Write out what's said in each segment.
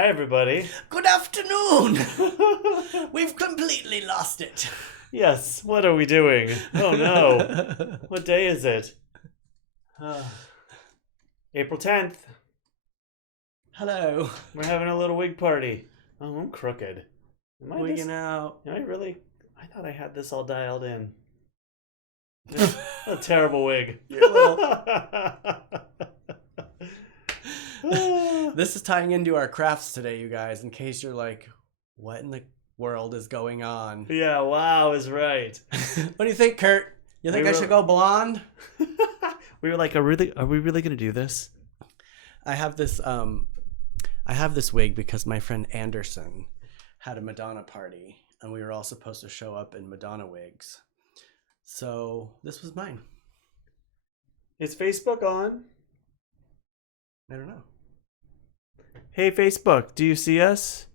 Hi, everybody. Good afternoon! We've completely lost it. Yes, what are we doing? Oh no. What day is it? April 10th. Hello. We're having a little wig party. Oh, I'm crooked. Wigging out. Am I really? I thought I had this all dialed in. A terrible wig. You're a little... This is tying into our crafts today, you guys, in case you're like, what in the world is going on? Yeah, wow is right. What do you think, Kurt? You think I should go blonde? We were like, are we really going to do this? I have this wig because my friend Anderson had a Madonna party, and we were all supposed to show up in Madonna wigs. So this was mine. Is Facebook on? I don't know. Hey, Facebook, do you see us?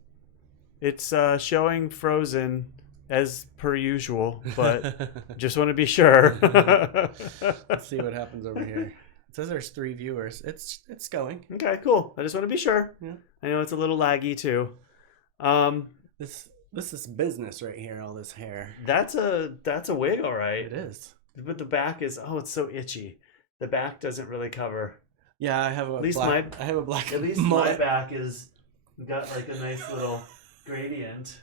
It's showing frozen as per usual, but just want to be sure. Let's see what happens over here. It says there's 3 viewers. It's going. Okay, cool. I just want to be sure. Yeah. I know it's a little laggy too. This is business right here. All this hair. That's a wig, all right. It is. But the back is it's so itchy. The back doesn't really cover. Yeah, I have a black. At least my back is got like a nice little gradient.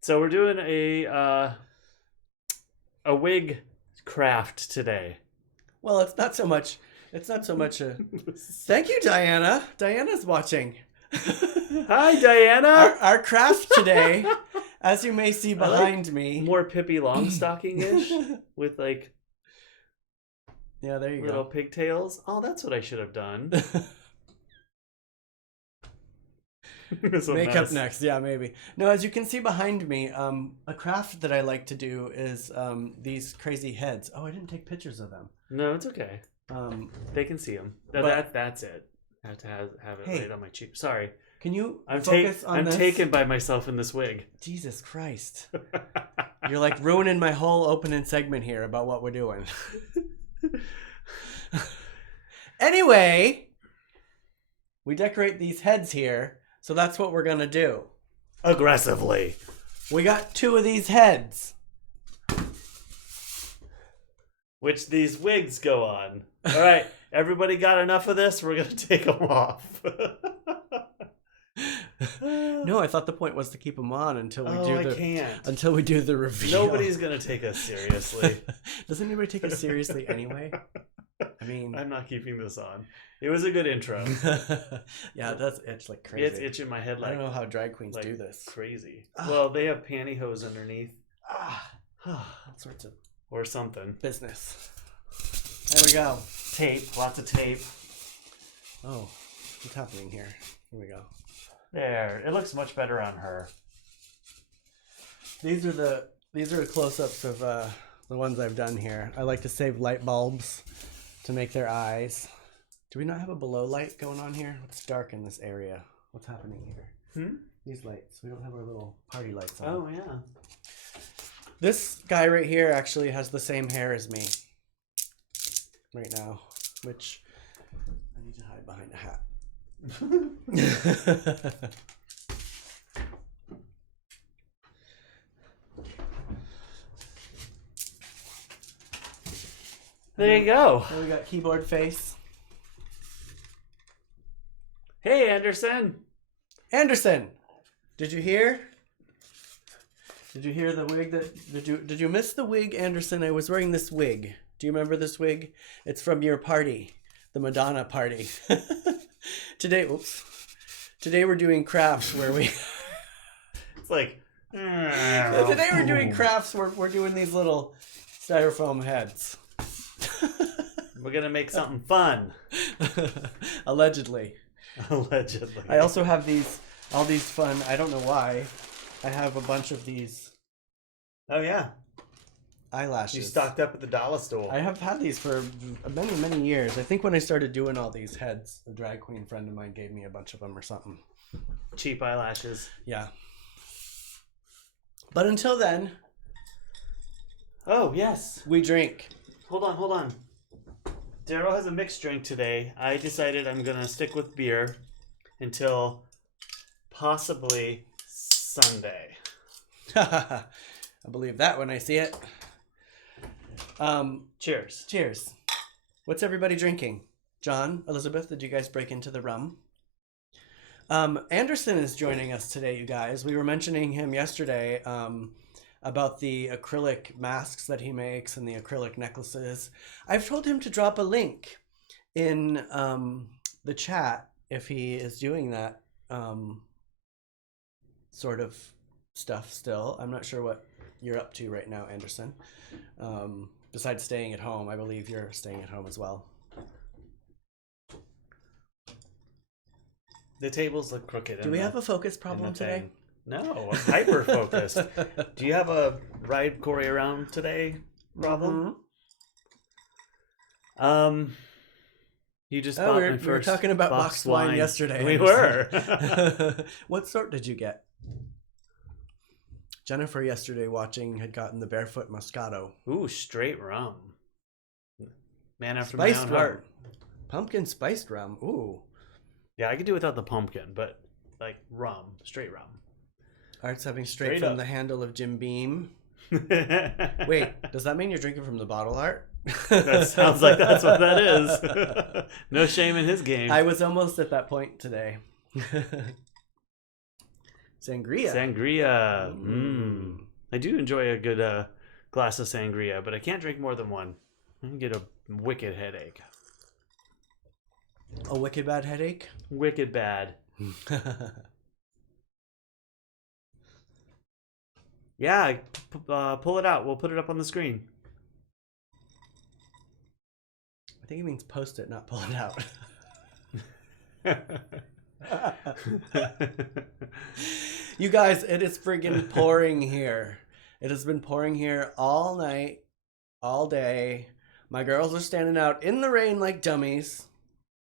So we're doing a wig craft today. Well, it's not so much. Thank you, Diana. Diana's watching. Hi, Diana. Our craft today, as you may see behind me, more Pippi Longstocking-ish with like. Yeah, there you go. Little pigtails. Oh, that's what I should have done. Makeup next. Yeah, maybe. No, as you can see behind me, a craft that I like to do is these crazy heads. Oh, I didn't take pictures of them. No, it's okay. They can see them. That's it. I have to have it right on my cheek. Sorry. Can you focus on this? I'm taken by myself in this wig. Jesus Christ. You're like ruining my whole opening segment here about what we're doing. Anyway, we decorate these heads here, so that's what we're gonna do. Aggressively. We got 2 of these heads, which these wigs go on. All right, everybody got enough of this? We're gonna take them off. No, I thought the point was to keep them on until we do the reveal. Nobody's gonna take us seriously. Does anybody take us seriously anyway? I mean, I'm not keeping this on. It was a good intro. Yeah, that's itch like crazy. It's itching my head like. I don't know how drag queens do this. Crazy. Well, they have pantyhose underneath. All sorts of or something. Business. There we go. Tape. Lots of tape. Oh, what's happening here? Here we go. There. It looks much better on her. These are close-ups of the ones I've done here. I like to save light bulbs to make their eyes. Do we not have a below light going on here? It's dark in this area. What's happening here? These lights. We don't have our little party lights on. Oh, yeah. This guy right here actually has the same hair as me right now, which I need to hide behind a hat. There you go. Then we got keyboard face. Hey, Anderson. Anderson, did you hear? Did you hear the wig did you miss the wig, Anderson? I was wearing this wig. Do you remember this wig? It's from your party, the Madonna party. Today we're doing crafts where we it's like today we're doing crafts where we're doing these little styrofoam heads. We're gonna make something fun. Allegedly. I also have all these fun, I don't know why, I have a bunch of these. Oh yeah. Eyelashes. You stocked up at the dollar store. I have had these for many, many years. I think when I started doing all these heads, a drag queen friend of mine gave me a bunch of them or something. Cheap eyelashes. Yeah. But until then. Oh, yes. We drink. Hold on. Derrol has a mixed drink today. I decided I'm going to stick with beer until possibly Sunday. I believe that when I see it. Cheers. Cheers. What's everybody drinking? John, Elizabeth, did you guys break into the rum? Anderson is joining us today, you guys. We were mentioning him yesterday about the acrylic masks that he makes and the acrylic necklaces. I've told him to drop a link in the chat if he is doing that sort of stuff still. I'm not sure what you're up to right now, Anderson. Besides staying at home, I believe you're staying at home as well. The tables look crooked. Do we have a focus problem today? Thing. No, I'm hyper focused. Do you have a ride Cory around today problem? You just bought my first. We were talking about boxed wine yesterday. We were. What sort did you get? Jennifer yesterday watching had gotten the Barefoot Moscato. Ooh, straight rum. Man after spiced my own heart. Pumpkin spiced rum. Ooh. Yeah, I could do without the pumpkin, but like rum, straight rum. Art's having straight from the handle of Jim Beam. Wait, does that mean you're drinking from the bottle, Art? That sounds like that's what that is. No shame in his game. I was almost at that point today. Sangria. Sangria. I do enjoy a good glass of sangria, but I can't drink more than one. I can get a wicked headache. A wicked bad headache? Wicked bad. Yeah, pull it out. We'll put it up on the screen. I think he means post it, not pull it out. You guys, it is friggin' pouring here. It has been pouring here all night, all day. My girls are standing out in the rain like dummies.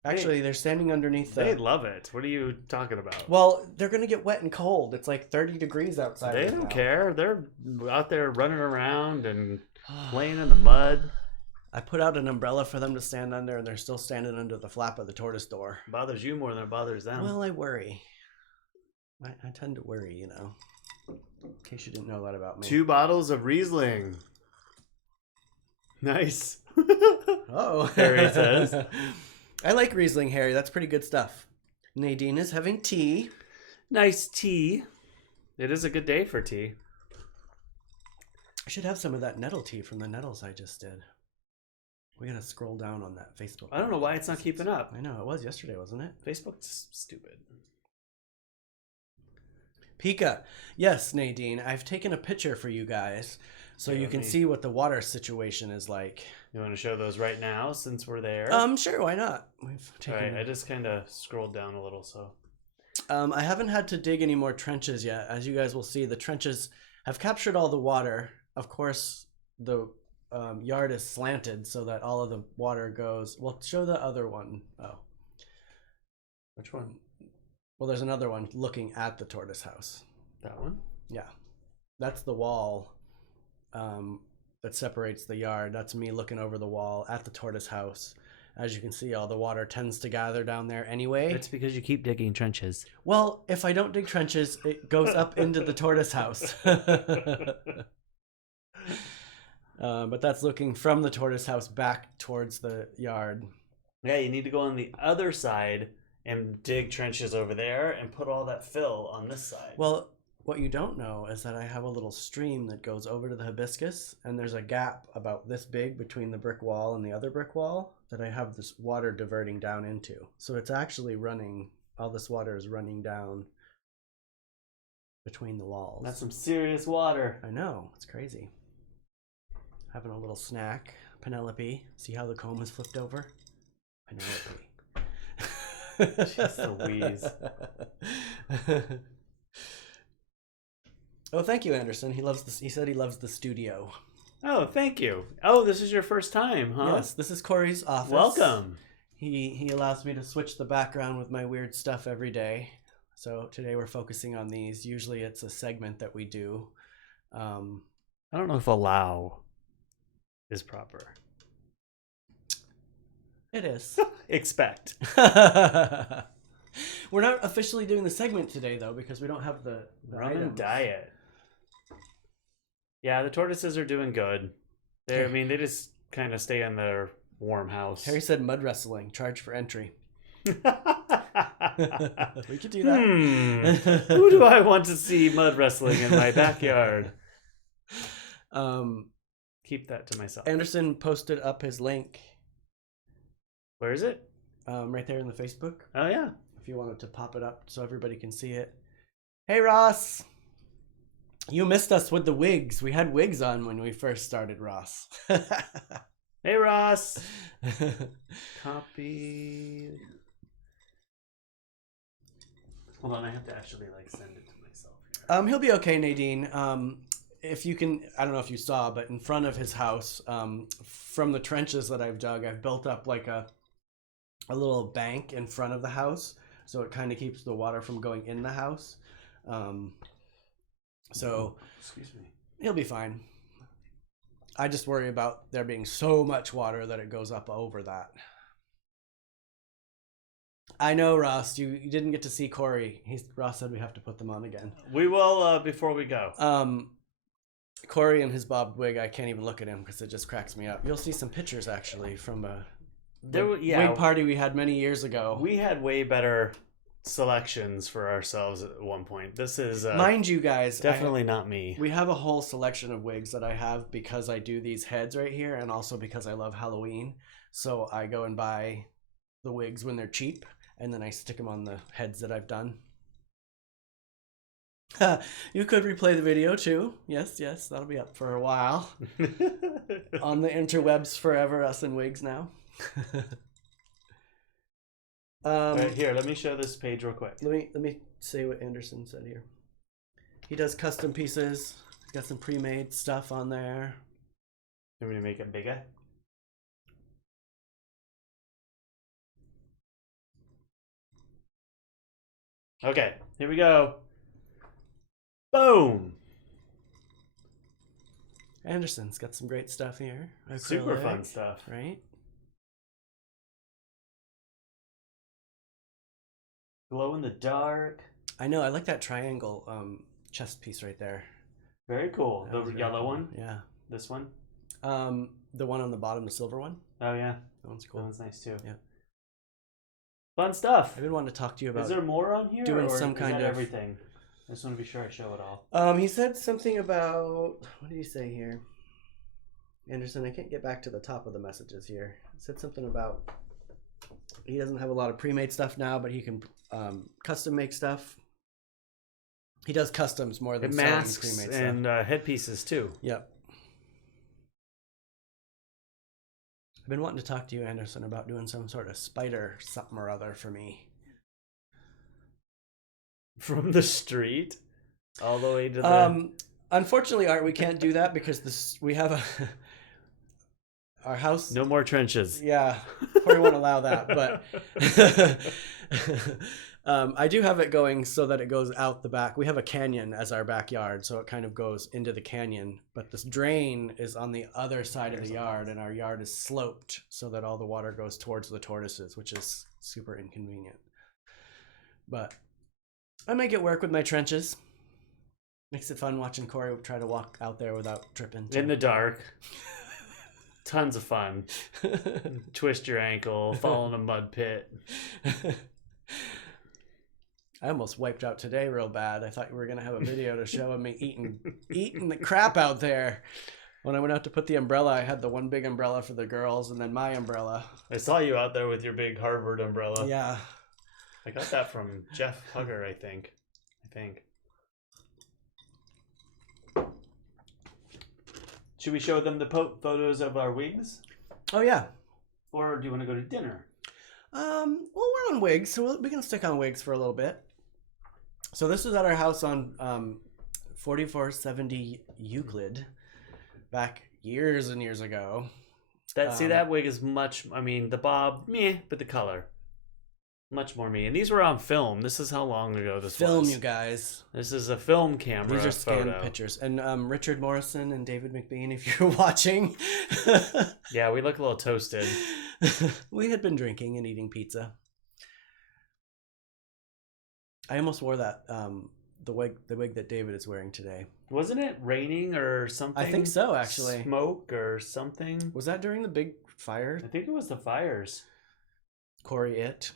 Actually, they're standing underneath They love it. What are you talking about? Well, they're going to get wet and cold. It's like 30 degrees outside. They don't care. They're out there running around and playing in the mud. I put out an umbrella for them to stand under, and they're still standing under the flap of the tortoise door. Bothers you more than it bothers them. Well, I worry. I tend to worry, you know. In case you didn't know that about me. 2 bottles of Riesling. Nice. Oh, Harry says. I like Riesling, Harry. That's pretty good stuff. Nadine is having tea. Nice tea. It is a good day for tea. I should have some of that nettle tea from the nettles I just did. We gotta scroll down on that Facebook. I don't know why it's not keeping up. I know, it was yesterday, wasn't it? Facebook's stupid. Pika. Yes, Nadine. I've taken a picture for you guys so you can see what the water situation is like. You want to show those right now since we're there? Sure, why not? We've taken... All right, I just kind of scrolled down a little, so. I haven't had to dig any more trenches yet. As you guys will see, the trenches have captured all the water. Of course, the yard is slanted so that all of the water goes... Well, show the other one. Oh. Which one? Well, there's another one looking at the tortoise house. That one? Yeah. That's the wall that separates the yard. That's me looking over the wall at the tortoise house. As you can see, all the water tends to gather down there anyway. It's because you keep digging trenches. Well, if I don't dig trenches, it goes up into the tortoise house. But that's looking from the tortoise house back towards the yard. Yeah, you need to go on the other side and dig trenches over there and put all that fill on this side. Well, what you don't know is that I have a little stream that goes over to the hibiscus, and there's a gap about this big between the brick wall and the other brick wall that I have this water diverting down into. So it's actually running, all this water is running down between the walls. That's some serious water. I know, it's crazy. Having a little snack. Penelope, see how the comb is flipped over? Penelope. Jeez Louise. Oh, thank you, Anderson. He said he loves the studio. Oh, thank you. Oh, this is your first time, huh? Yes, this is Cory's office. Welcome. He allows me to switch the background with my weird stuff every day. So today we're focusing on these. Usually it's a segment that we do. I don't know if allow is proper. It is. Expect. We're not officially doing the segment today, though, because we don't have the Ramen items. diet. Yeah, the tortoises are doing good. I mean, they just kind of stay in their warm house. Harry said mud wrestling, charge for entry. We could do that. Who do I want to see mud wrestling in my backyard? Keep that to myself. Anderson posted up his link. Where is it? Right there in the Facebook. Oh, yeah. If you wanted to pop it up so everybody can see it. Hey, Ross. You missed us with the wigs. We had wigs on when we first started, Ross. Hey, Ross. Copy. Hold on, I have to actually send it to myself here. He'll be okay, Nadine. If you can, I don't know if you saw, but in front of his house, from the trenches that I've dug, I've built up a little bank in front of the house, so it kind of keeps the water from going in the house. So excuse me. He'll be fine. I just worry about there being so much water that it goes up over that. I know, Ross. You didn't get to see Cory. Ross said we have to put them on again. We will before we go. Cory and his bobbed wig. I can't even look at him because it just cracks me up. You'll see some pictures actually from a wig party we had many years ago. We had way better selections for ourselves at one point. This is mind you guys, definitely not me. We have a whole selection of wigs that I have because I do these heads right here, and also because I love Halloween. So I go and buy the wigs when they're cheap, and then I stick them on the heads that I've done. You could replay the video too. Yes, that'll be up for a while. On the interwebs forever, us and wigs now. Right, here, let me show this page real quick. Let me say what Anderson said here. He does custom pieces. He's got some pre-made stuff on there. You want me to make it bigger? Okay, here we go. Boom! Anderson's got some great stuff here. Super fun stuff. Right? Glow in the dark. I know, I like that triangle chest piece right there. Very cool. The yellow one? Yeah. This one? The one on the bottom, the silver one. Oh, yeah. That one's cool. That one's nice too. Yeah. Fun stuff. I've been wanting to talk to you about. Is there more on here? Doing or some is kind that of everything. I just want to be sure I show it all. He said something about, what did he say here? Anderson, I can't get back to the top of the messages here. He said something about he doesn't have a lot of pre-made stuff now, but he can custom make stuff. He does customs more than masks pre-made and stuff. headpieces too. Yep. I've been wanting to talk to you, Anderson, about doing some sort of spider something or other for me. From the street all the way to the... Unfortunately, Art, we can't do that because we have our house... No more trenches. Yeah, Cory won't allow that, but I do have it going so that it goes out the back. We have a canyon as our backyard, so it kind of goes into the canyon, but this drain is on the other side of the yard, and our yard is sloped so that all the water goes towards the tortoises, which is super inconvenient. But I make it work with my trenches. Makes it fun watching Cory try to walk out there without tripping. In the dark. Tons of fun. Twist your ankle, fall in a mud pit. I almost wiped out today real bad. I thought you were going to have a video to show me eating the crap out there. When I went out to put the umbrella, I had the one big umbrella for the girls and then my umbrella. I saw you out there with your big Harvard umbrella. Yeah. I got that from Jeff Hugger, I think. Should we show them the photos of our wigs? Oh, yeah. Or do you want to go to dinner? Well, we're on wigs, so we can stick on wigs for a little bit. So this was at our house on 4470 Euclid back years and years ago. See, that wig is much, I mean, the bob, meh, but the color. Much more me. And these were on film. This is how long ago this was. Film, you guys. This is a film camera. These are scanned pictures. And Richard Morrison and David McBean, if you're watching. Yeah, we look a little toasted. We had been drinking and eating pizza. I almost wore that the wig that David is wearing today. Wasn't it raining or something? I think so, actually. Smoke or something. Was that during the big fire? I think it was the fires. Cory it.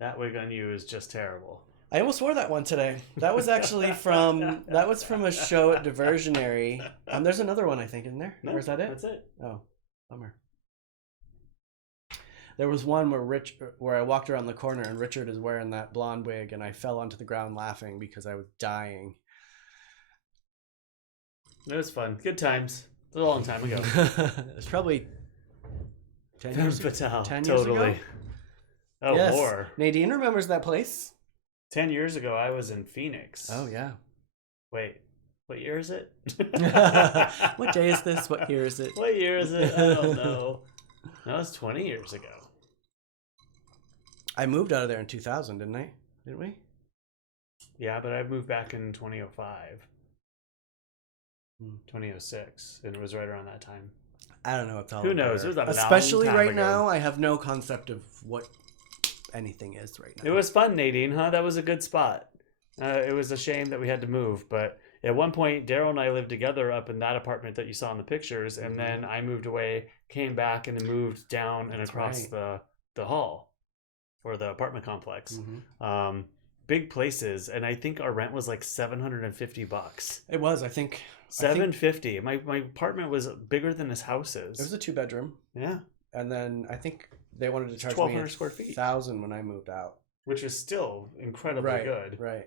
That wig on you is just terrible. I almost wore that one today. That was actually from a show at Diversionary. There's another one I think in there. No, or is that it? That's it. Oh, bummer. There was one where I walked around the corner and Richard is wearing that blonde wig and I fell onto the ground laughing because I was dying. It was fun. Good times. It was a long time ago. It's probably 10 years ago. 10 years totally. ago? Oh, Yes. more. Nadine remembers that place. 10 years ago, I was in Phoenix. Oh, yeah. Wait, what year is it? What day is this? What year is it? What year is it? I don't know. That was 20 years ago. I moved out of there in 2000, didn't I? Didn't we? Yeah, but I moved back in 2005. 2006, and it was right around that time. I don't know what's all Who knows? It was a Especially long time right ago. now, I have no concept of what anything is right now. It was fun, Nadine, huh? That was a good spot. It was a shame that we had to move, but at one point, Derrol and I lived together up in that apartment that you saw in the pictures, and then I moved away, came back, and then moved down and across the hall for the apartment complex. Big places, and I think our rent was like $750. It was, I think. $750. My apartment was bigger than his house's. It was a 2-bedroom. Yeah. And then I think they wanted to charge me 1,200 square feet. $1,000 when I moved out. Which is still incredibly good. Right.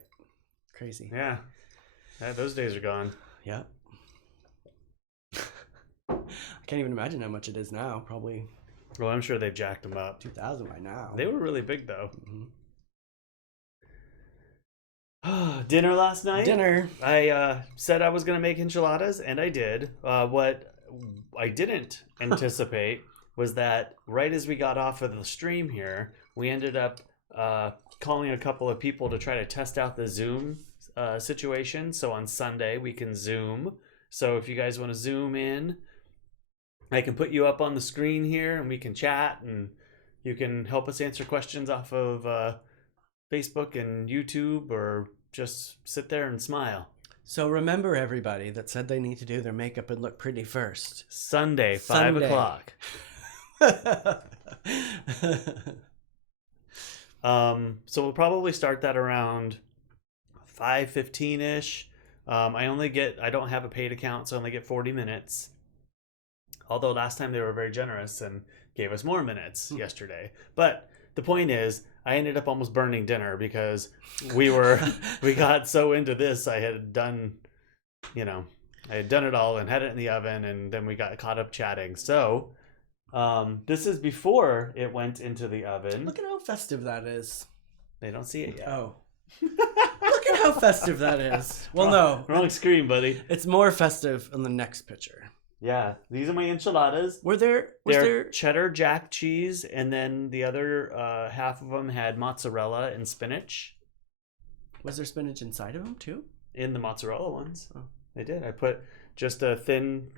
Crazy. Yeah. Those days are gone. Yeah. I can't even imagine how much it is now. Probably. Well, I'm sure they've jacked them up. 2,000 by now. They were really big, though. Dinner last night? Dinner. I said I was going to make enchiladas, and I did. What I didn't anticipate was that right as we got off of the stream here, we ended up calling a couple of people to try to test out the Zoom situation. So on Sunday, we can Zoom. So if you guys want to Zoom in, I can put you up on the screen here, and we can chat, and you can help us answer questions off of Facebook and YouTube, or just sit there and smile. So remember, everybody that said they need to do their makeup and look pretty first. Sunday, 5 o'clock. So we'll probably start that around 5:15-ish. I don't have a paid account, so I only get 40 minutes. Although last time they were very generous and gave us more minutes yesterday. But the point is, I ended up almost burning dinner because we got so into this. I had done it all and had it in the oven, and then we got caught up chatting. So this is before it went into the oven. Look at how festive that is. They don't see it yet. Oh. Look at how festive that is. Well, wrong screen, buddy. It's more festive in the next picture. Yeah, these are my enchiladas. Was there cheddar jack cheese, and then the other half of them had mozzarella and spinach. Was there spinach inside of them too? In the mozzarella ones, oh. They did. I put just a thin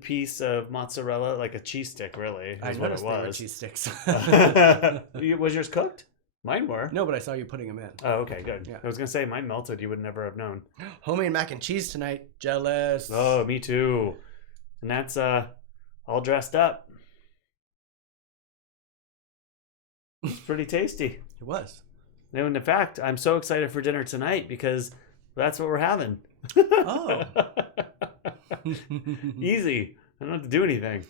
piece of mozzarella, like a cheese stick, really. I noticed they were cheese sticks. Was yours cooked? Mine were. No, but I saw you putting them in. Oh, okay, good. Yeah. I was gonna say mine melted. You would never have known. Homemade mac and cheese tonight. Jealous. Oh, me too. And that's all dressed up. It's pretty tasty. It was. And in fact, I'm so excited for dinner tonight because that's what we're having. Oh. Easy. I don't have to do anything.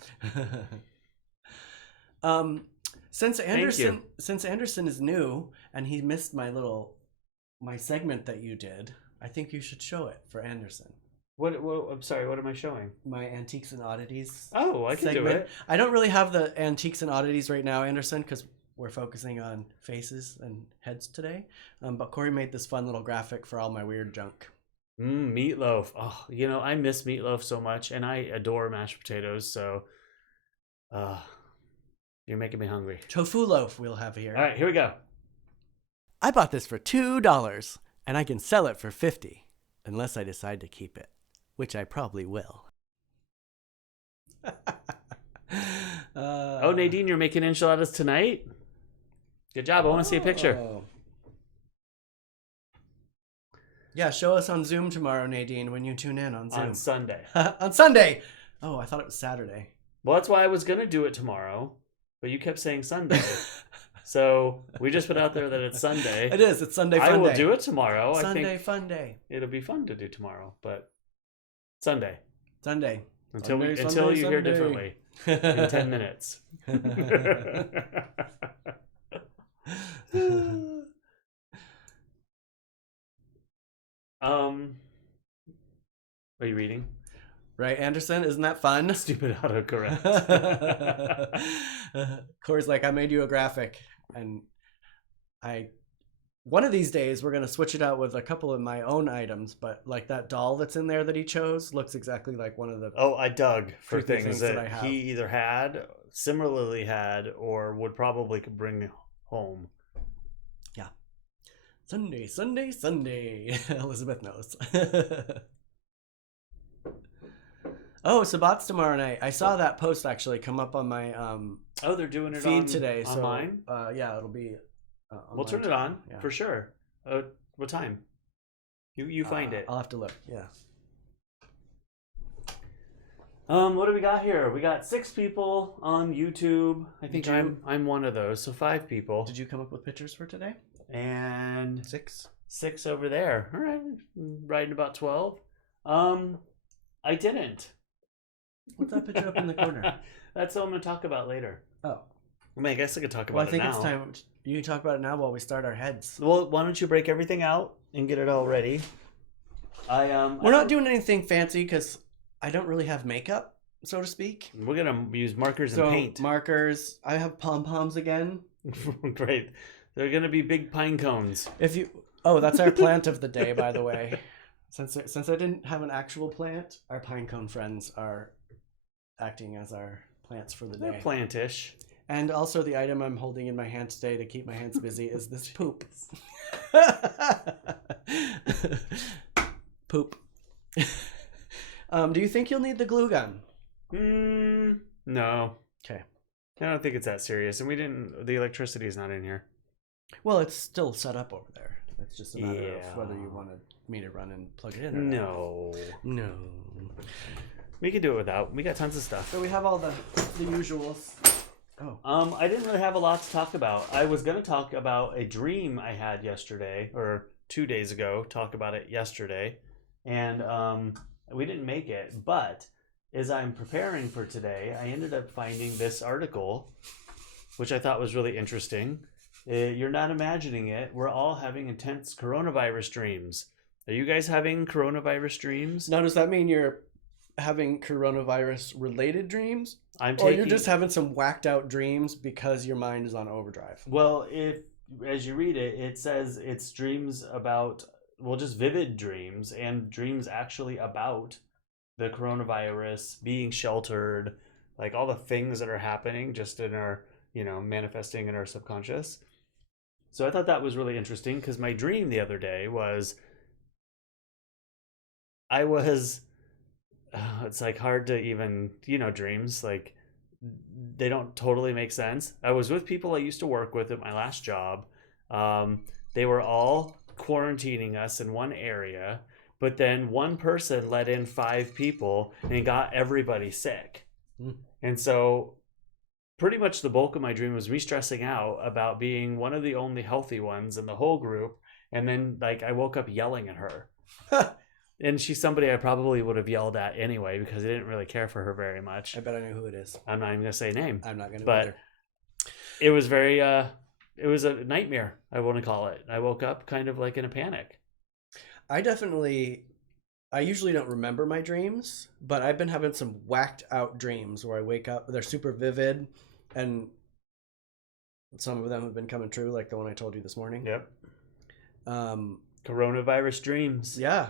Since Anderson is new and he missed my segment that you did, I think you should show it for Anderson. What I'm sorry, what am I showing? My Antiques and Oddities. Oh, I can do it. I don't really have the Antiques and Oddities right now, Anderson, because we're focusing on faces and heads today. But Cory made this fun little graphic for all my weird junk. Meatloaf. Oh, I miss meatloaf so much, and I adore mashed potatoes, so you're making me hungry. Tofu loaf we'll have here. All right, here we go. I bought this for $2, and I can sell it for $50. unless I decide to keep it, which I probably will. Oh, Nadine, you're making enchiladas tonight? Good job. I want to see a picture. Yeah, show us on Zoom tomorrow, Nadine, when you tune in on Zoom. On Sunday. On Sunday! Oh, I thought it was Saturday. Well, that's why I was going to do it tomorrow, but you kept saying Sunday. So we just put out there that it's Sunday. It is. It's Sunday fun day. I will day. do it tomorrow. Sunday I think fun day. it'll be fun to do tomorrow, but Sunday. Sunday. Until Sunday, you hear differently in 10 minutes. Are you reading? Right, Anderson? Isn't that fun? Stupid autocorrect. Cory's like, I made you a graphic, and one of these days we're gonna switch it out with a couple of my own items, but like that doll that's in there that he chose looks exactly like one of the. Oh, I dug for creepy things that I have. he either had, similarly had, or would probably could bring home. Yeah. Sunday, Sunday, Sunday. Elizabeth knows. Oh, Sabbat's tomorrow night. I saw that post actually come up on my oh, they're doing it feed today. Online? So yeah, it'll be. We'll turn it on yeah. for sure. What time? You find it. I'll have to look. Yeah. What do we got here? We got 6 people on YouTube. I think I'm one of those. So 5 people. Did you come up with pictures for today? And 6 over there. All right, right about 12. I didn't. What's that picture up in the corner? That's what I'm going to talk about later. Oh. I mean, I guess I could talk about it now. I think it's time. You can talk about it now while we start our heads. Well, why don't you break everything out and get it all ready? We're not doing anything fancy because I don't really have makeup, so to speak. We're going to use markers and paint. Markers. I have pom-poms again. Great. They're going to be big pine cones. Oh, that's our plant of the day, by the way. Since I didn't have an actual plant, our pine cone friends are acting as our plants for the day. They're plantish. And also the item I'm holding in my hand today to keep my hands busy is this poop. Poop. Do you think you'll need the glue gun? No. Okay. I don't think it's that serious. And the electricity is not in here. Well, it's still set up over there. It's just a matter of whether you wanted me to run and plug it in or No. No. We can do it without. We got tons of stuff. So we have all the usuals. Oh. I didn't really have a lot to talk about. I was going to talk about a dream I had yesterday, or 2 days ago, talk about it yesterday. And we didn't make it. But as I'm preparing for today, I ended up finding this article, which I thought was really interesting. You're not imagining it. We're all having intense coronavirus dreams. Are you guys having coronavirus dreams? Now, does that mean you're having coronavirus-related dreams? Or you're just having some whacked-out dreams because your mind is on overdrive? Well, as you read it, it says it's dreams about, just vivid dreams and dreams actually about the coronavirus, being sheltered, like all the things that are happening just in our, manifesting in our subconscious. So I thought that was really interesting because my dream the other day was it's like hard to even, dreams, like they don't totally make sense. I was with people I used to work with at my last job. They were all quarantining us in one area, but then one person let in 5 people and got everybody sick. And so pretty much the bulk of my dream was me stressing out about being one of the only healthy ones in the whole group. And then I woke up yelling at her. And she's somebody I probably would have yelled at anyway because I didn't really care for her very much. I bet I know who it is. I'm not even going to say a name. I'm not going to But either. It was very, it was a nightmare, I want to call it. I woke up kind of like in a panic. I usually don't remember my dreams, but I've been having some whacked out dreams where I wake up, they're super vivid, and some of them have been coming true, like the one I told you this morning. Yep. Coronavirus dreams. Yeah.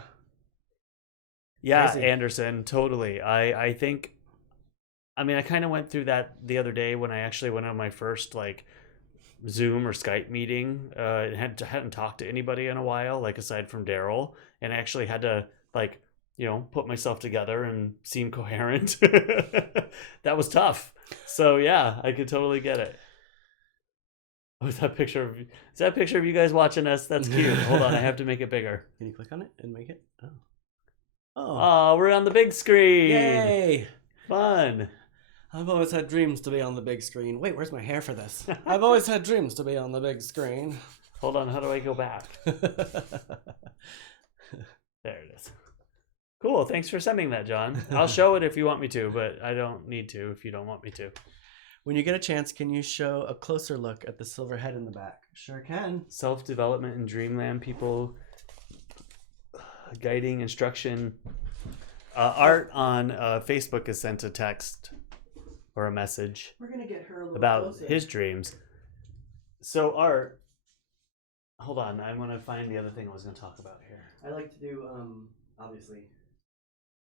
Yeah, Crazy. Anderson, totally. I think, I kind of went through that the other day when I actually went on my first Zoom or Skype meeting. Hadn't talked to anybody in a while, like aside from Derrol, and I actually had to like put myself together and seem coherent. That was tough. So yeah, I could totally get it. Oh, is that a picture of you guys watching us? That's cute. Hold on, I have to make it bigger. Can you click on it and make it? Oh, we're on the big screen. Yay! Fun. I've always had dreams to be on the big screen. Wait, where's my hair for this? I've always had dreams to be on the big screen. Hold on, how do I go back? There it is. Cool, thanks for sending that, John. I'll show it if you want me to, but I don't need to if you don't want me to. When you get a chance, can you show a closer look at the silver head in the back? Sure can. Self-development in Dreamland people, guiding instruction. Art on Facebook has sent a text or a message We're going to get her a little about closer. his dreams. So Art, hold on, I'm going to find the other thing I was going to talk about here. I like to do, obviously,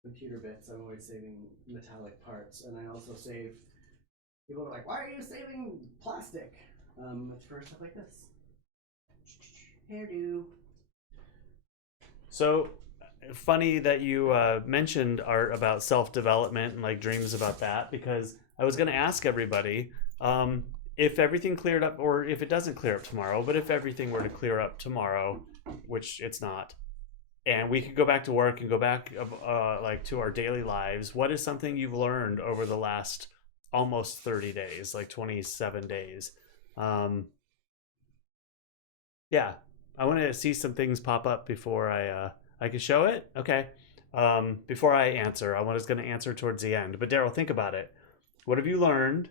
computer bits. I'm always saving metallic parts, and I also save... People are like, why are you saving plastic? It's for stuff like this. Hairdo. So funny that you mentioned Art about self-development and like dreams about that, because I was going to ask everybody if everything cleared up, or if it doesn't clear up tomorrow, but if everything were to clear up tomorrow, which it's not, and we could go back to work and go back like to our daily lives, what is something you've learned over the last almost 30 days, like 27 days? Yeah, I want to see some things pop up before I can show it. Okay. Before I answer, I was going to answer towards the end, but Derrol, think about it. What have you learned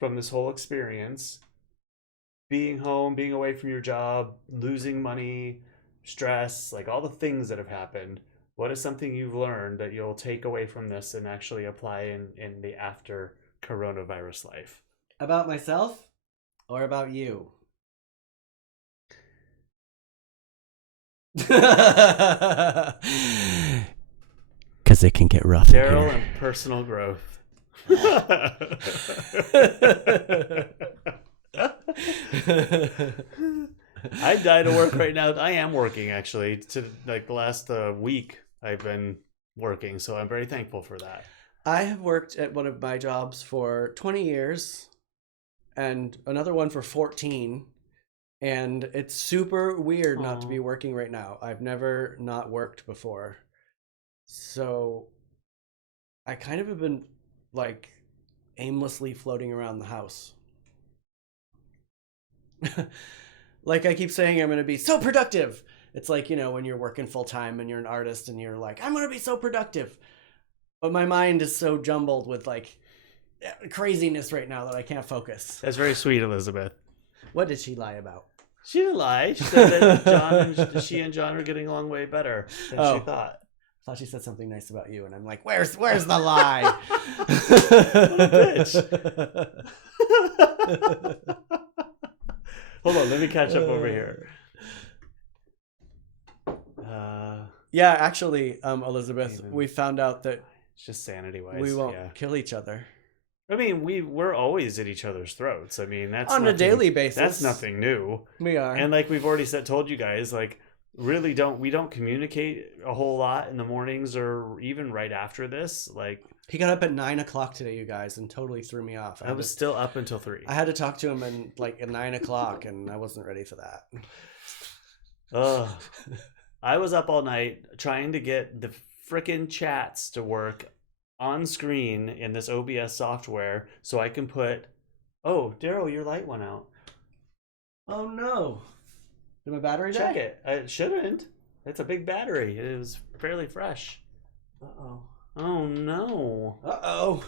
from this whole experience? Being home, being away from your job, losing money, stress, like all the things that have happened. What is something you've learned that you'll take away from this and actually apply in the after coronavirus life? About myself or about you? Because it can get rough. Derrol and personal growth. I die to work right now. I am working actually. To like the last week, I've been working, so I'm very thankful for that. I have worked at one of my jobs for 20 years and another one for 14. And it's super weird not to be working right now. I've never not worked before. So I kind of have been like aimlessly floating around the house. Like I keep saying, I'm going to be so productive. It's like, when you're working full time and you're an artist and you're like, I'm going to be so productive. But my mind is so jumbled with like craziness right now that I can't focus. That's very sweet, Elizabeth. What did she lie about? She didn't lie. She said that she and John are getting along way better than she thought. I thought she said something nice about you, and I'm like, where's the lie? What a bitch. Hold on, let me catch up over here. Yeah, actually, Elizabeth, we found out that it's just sanity-wise. We won't kill each other. I mean, we're always at each other's throats. I mean, that's on a daily basis. That's nothing new. We are, and like we've already told you guys, like really we don't communicate a whole lot in the mornings or even right after this. Like he got up at 9 o'clock today, you guys, and totally threw me off. I was still up until 3. I had to talk to him at 9 o'clock, and I wasn't ready for that. I was up all night trying to get the frickin' chats to work on screen in this OBS software so I can put... Oh, Derrol, your light went out. Oh, no. Did my battery die? Check it. It shouldn't. It's a big battery. It was fairly fresh. Uh-oh. Oh, no. Uh-oh.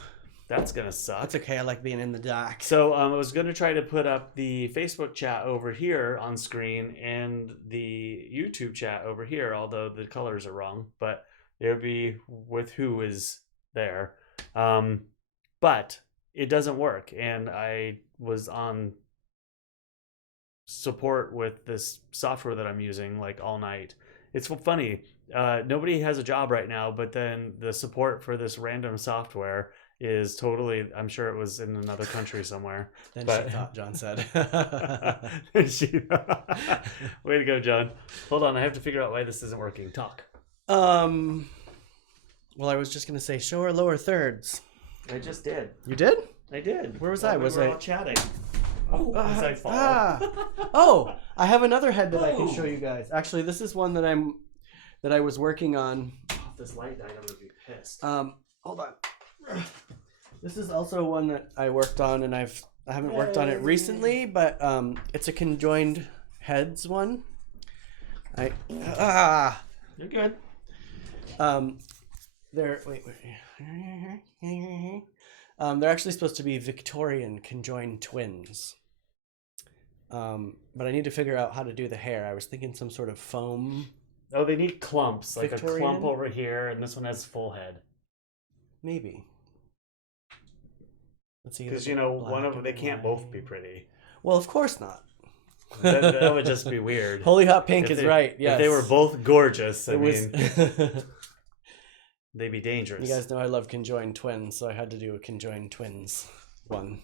That's going to suck. That's okay. I like being in the dark. So I was going to try to put up the Facebook chat over here on screen and the YouTube chat over here, although the colors are wrong. But it would be with who is there. But it doesn't work. And I was on support with this software that I'm using like all night. It's funny. Nobody has a job right now, but then the support for this random software is totally. I'm sure it was in another country somewhere. Then But- she thought, John said. Way to go, John. Hold on, I have to figure out why this isn't working. Talk. Well, I was just going to say, show her lower thirds. I just did. You did? I did. Where was While I? we Was were I all chatting? Oh, as I fall. Oh, I have another head that I can show you guys. Actually, this is one that I was working on. If this light died, I'm gonna be pissed. Hold on. This is also one that I worked on, and I haven't worked on it recently, but it's a conjoined heads one. You're good. They're they're actually supposed to be Victorian conjoined twins. But I need to figure out how to do the hair. I was thinking some sort of foam. Oh, they need clumps, like Victorian? a clump over here, and this one has full head. Maybe. Let's see. Because one of them, they can't both be pretty. Well, of course not. That would just be weird. Holy Hot Pink If is they- right. Yes. If they were both gorgeous, I It was. mean, they'd be dangerous. You guys know I love conjoined twins, so I had to do a conjoined twins one.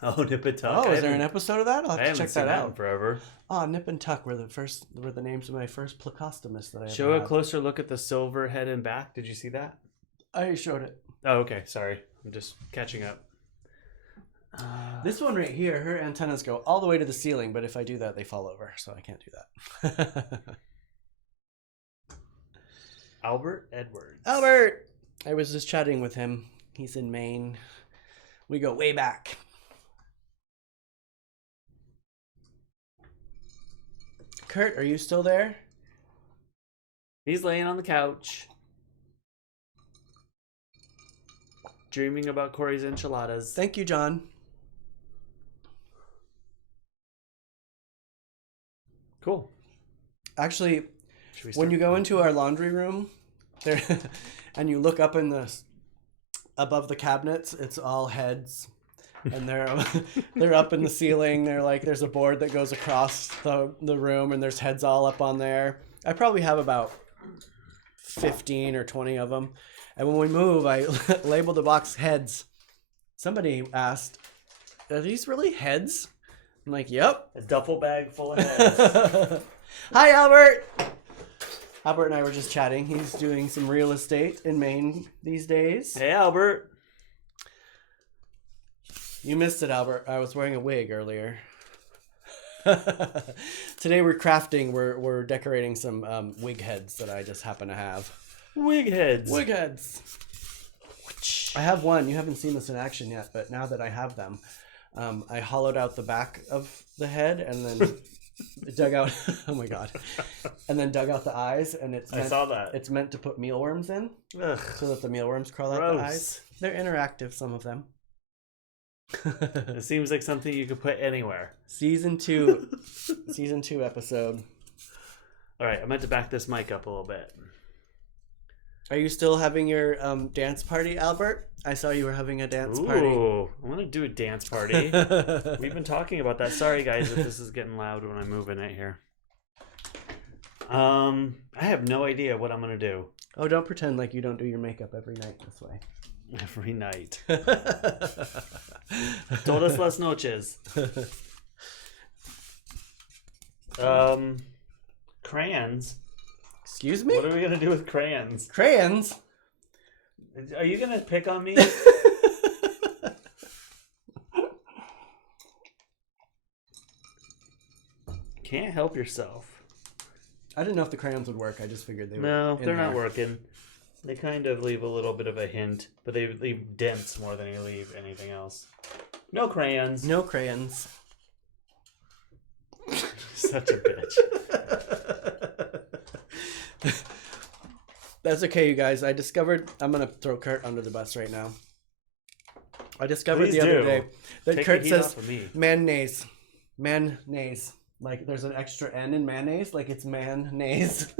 Oh, Nip and Tuck. Oh, is there an episode of that? I'll I have to haven't check seen that that in out. forever. Oh, Nip and Tuck were the names of my first placostomus that I Show ever a had. closer look at the silver head and back. Did you see that? I showed it. Oh, okay. Sorry. I'm just catching up. This one right here, her antennas go all the way to the ceiling, but if I do that, they fall over, so I can't do that. Albert Edwards. Albert! I was just chatting with him. He's in Maine. We go way back. Kurt, are you still there? He's laying on the couch, dreaming about Cory's enchiladas. Thank you, John. Cool. Actually, Should we when start? you go into our laundry room, there, and you look up in above the cabinets, it's all heads, and they're up in the ceiling. They're like, there's a board that goes across the room, and there's heads all up on there. I probably have about 15 or 20 of them. And when we move, I labeled the box heads. Somebody asked, "Are these really heads?" I'm like, "Yep." A duffel bag full of heads. Hi, Albert. Albert and I were just chatting. He's doing some real estate in Maine these days. Hey, Albert. You missed it, Albert. I was wearing a wig earlier. Today we're crafting. We're decorating some wig heads that I just happen to have. Wig heads. Wig heads. I have one. You haven't seen this in action yet, but now that I have them, I hollowed out the back of the head and then dug out. Oh my god! And then dug out the eyes, and I saw that. It's meant to put mealworms in, Ugh. so that the mealworms crawl out the eyes. Gross. They're interactive, some of them. It seems like something you could put anywhere. Season 2 episode. All right, I meant to back this mic up a little bit. Are you still having your dance party, Albert? I saw you were having a dance party. Ooh, I want to do a dance party. We've been talking about that. Sorry, guys, if this is getting loud when I'm moving it here. I have no idea what I'm going to do. Oh, don't pretend like you don't do your makeup every night this way. Every night. Todas las noches. Crayons. Excuse me? What are we going to do with crayons? Crayons? Are you going to pick on me? Can't help yourself. I didn't know if the crayons would work. I just figured they would. No, in they're not there. working. They kind of leave a little bit of a hint, but they leave dents more than they leave anything else. No crayons. No crayons. Such a bitch. That's okay, you guys. I discovered... I'm going to throw Kurt under the bus right now. I discovered Please the other do. day that Take Kurt the heat says off of me. mayonnaise. Mayonnaise. Like there's an extra N in mayonnaise. Like it's mayonnaise.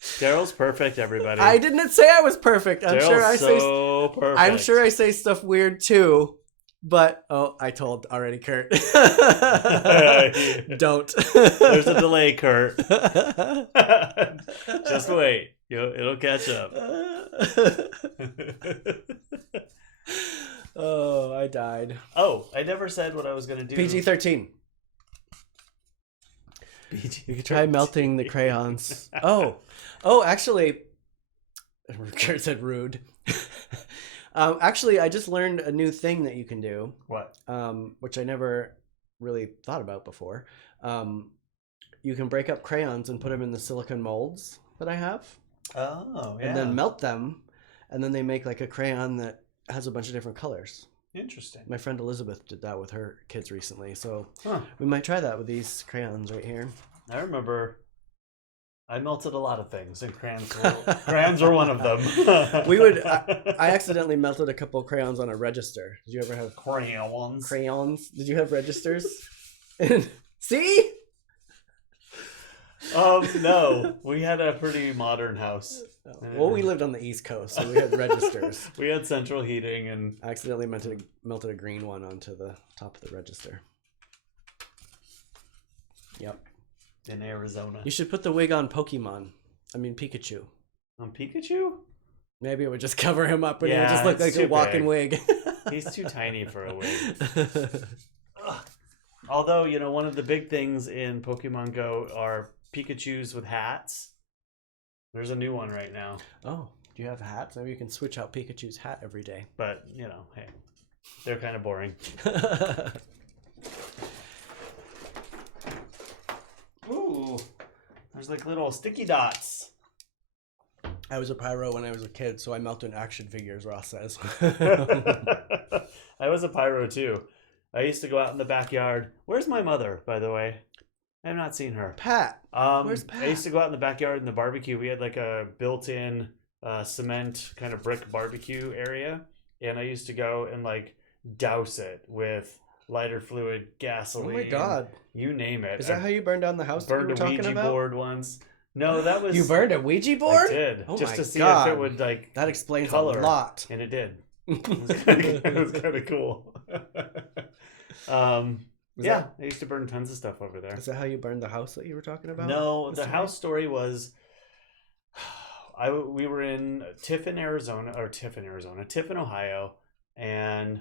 Daryl's perfect, everybody. I didn't say I was perfect. I'm Daryl's sure I say... so perfect. I'm sure I say stuff weird too. But, oh, I told already, Kurt. Don't. There's a delay, Kurt. Just wait. It'll catch up. Oh, I died. Oh, I never said what I was gonna do. PG-13. You could try melting the crayons. Oh, actually, Kurt said rude. Actually, I just learned a new thing that you can do. What? Which I never really thought about before. You can break up crayons and put them in the silicone molds that I have. Oh, yeah. And then melt them, and then they make like a crayon that has a bunch of different colors. Interesting. My friend Elizabeth did that with her kids recently, so we might try that with these crayons right here. I remember I melted a lot of things, and crayons were one of them. I accidentally melted a couple of crayons on a register. Did you ever have crayons? Did you have registers? See? No, we had a pretty modern house. Well, we lived on the East Coast, so we had registers. We had central heating, and I accidentally melted a green one onto the top of the register. Yep. In Arizona. You should put the wig on Pikachu. On Pikachu? Maybe it would just cover him up and it would just look like a walking wig. He's too tiny for a wig. Although, one of the big things in Pokemon Go are Pikachus with hats. There's a new one right now. Oh, do you have hats? Maybe you can switch out Pikachu's hat every day. But, hey, they're kind of boring. Ooh, there's like little sticky dots. I was a pyro when I was a kid, so I melted action figures, Ross says. I was a pyro too. I used to go out in the backyard. Where's my mother, by the way? I have not seen her. Pat. Where's Pat? I used to go out in the backyard in the barbecue. We had like a built-in cement kind of brick barbecue area. And I used to go and like douse it with lighter fluid, gasoline. Oh my God. You name it. Is that how you burned down the house that you were talking burned a about? Ouija board once. No, that was... You burned a Ouija board? I did. Oh just my to see God. if it would like That explains color. a lot. And it did. It was kind of cool. I used to burn tons of stuff over there. Is that how you burned the house that you were talking about? No, the house story was we were in Tiffin, Ohio, and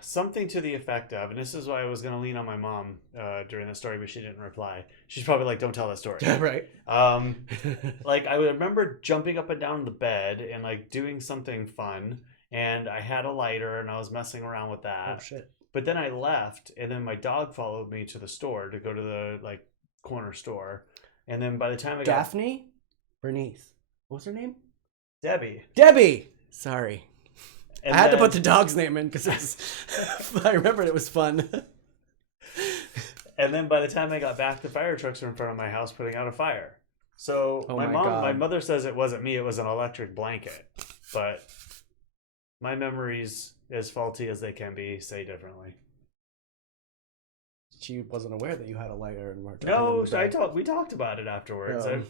something to the effect of, and this is why I was going to lean on my mom during the story, but she didn't reply. She's probably like, "Don't tell that story." Right. Like I remember jumping up and down the bed and like doing something fun, and I had a lighter and I was messing around with that. Oh shit. But then I left, and then my dog followed me to the store to go to the like corner store, and then by the time I got Daphne? Bernice. What was her name? Debbie. Sorry. And I had to put the dog's name in because I remembered it was fun. And then by the time I got back, the fire trucks were in front of my house putting out a fire. So my mother says it wasn't me, it was an electric blanket. But my memories, as faulty as they can be, say differently. She wasn't aware that you had a lighter and weren't. No, we talked about it afterwards. Oh.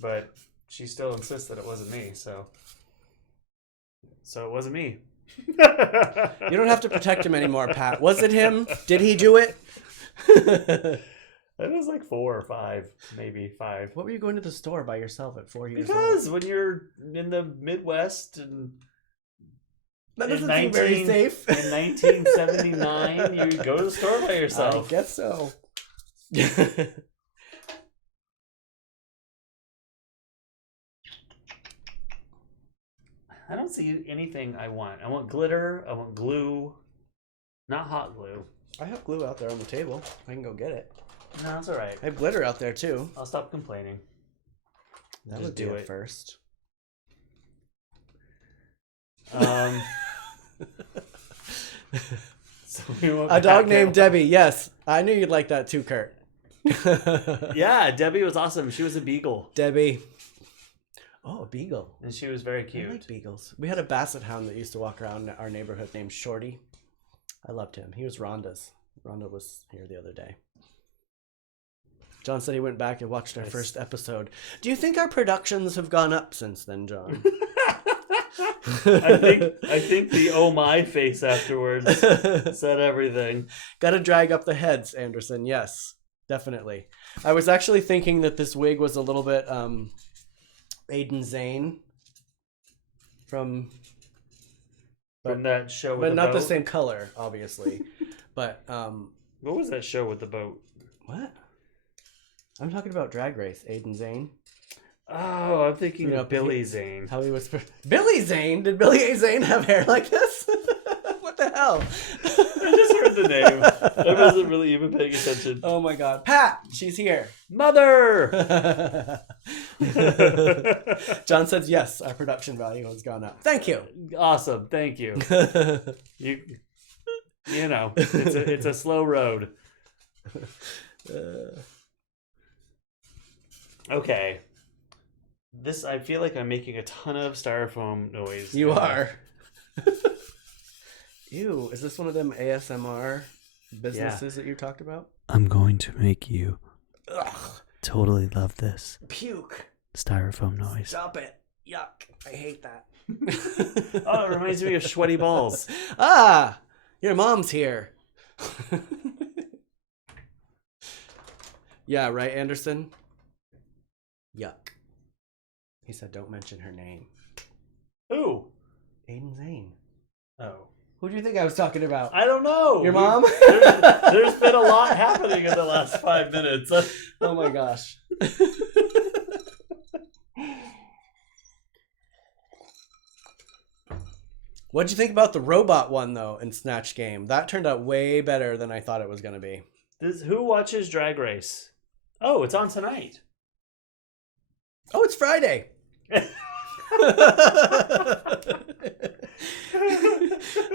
But she still insists that it wasn't me, so it wasn't me. You don't have to protect him anymore, Pat. Was it him? Did he do it? It was like 4 or 5, maybe 5. What were you going to the store by yourself at 4 years Because old? when you're in the Midwest and that doesn't seem very safe. In 1979, you go to the store by yourself. I guess so. I don't see anything I want. I want glitter. I want glue. Not hot glue. I have glue out there on the table. I can go get it. No, it's all right. I have glitter out there too. I'll stop complaining. That would do it first. A dog named Debbie. Yes, I knew you'd like that too, Kurt. Yeah, Debbie was awesome. She was a beagle. Debbie. Oh, a beagle. And she was very cute. I like beagles. We had a basset hound that used to walk around our neighborhood named Shorty. I loved him. He was Rhonda's. Rhonda was here the other day. John said he went back and watched our first episode. Do you think our productions have gone up since then, John? I think the oh my face afterwards said everything. Gotta drag up the heads, Anderson. Yes, definitely. I was actually thinking that this wig was a little bit Aiden Zane from that show with but the not the boat? same color, obviously. But What was that show with the boat? what? I'm talking about Drag Race. Aiden Zane. Oh, I'm thinking You know, of Billy Zane. How he was Billy Zane? Did Billy A. Zane have hair like this? What the hell? I just heard the name. I wasn't really even paying attention. Oh my god. Pat, she's here. Mother! John says yes, our production value has gone up. Thank you. Awesome, thank you. You know, it's a slow road. Okay. I feel like I'm making a ton of styrofoam noise. You are. Ew, is this one of them ASMR businesses that you talked about? I'm going to make you Ugh. totally love this Puke. styrofoam noise. Stop it. Yuck. I hate that. Oh, it reminds me of sweaty balls. Ah, your mom's here. Yeah, right, Anderson? Yuck. He said don't mention her name. Who? Aiden Zane. Oh. Who do you think I was talking about? I don't know. Your mom? There's been a lot happening in the last 5 minutes. Oh my gosh. What'd you think about the robot one, though, in Snatch Game? That turned out way better than I thought it was going to be. Who watches Drag Race? Oh, it's on tonight. Oh, it's Friday.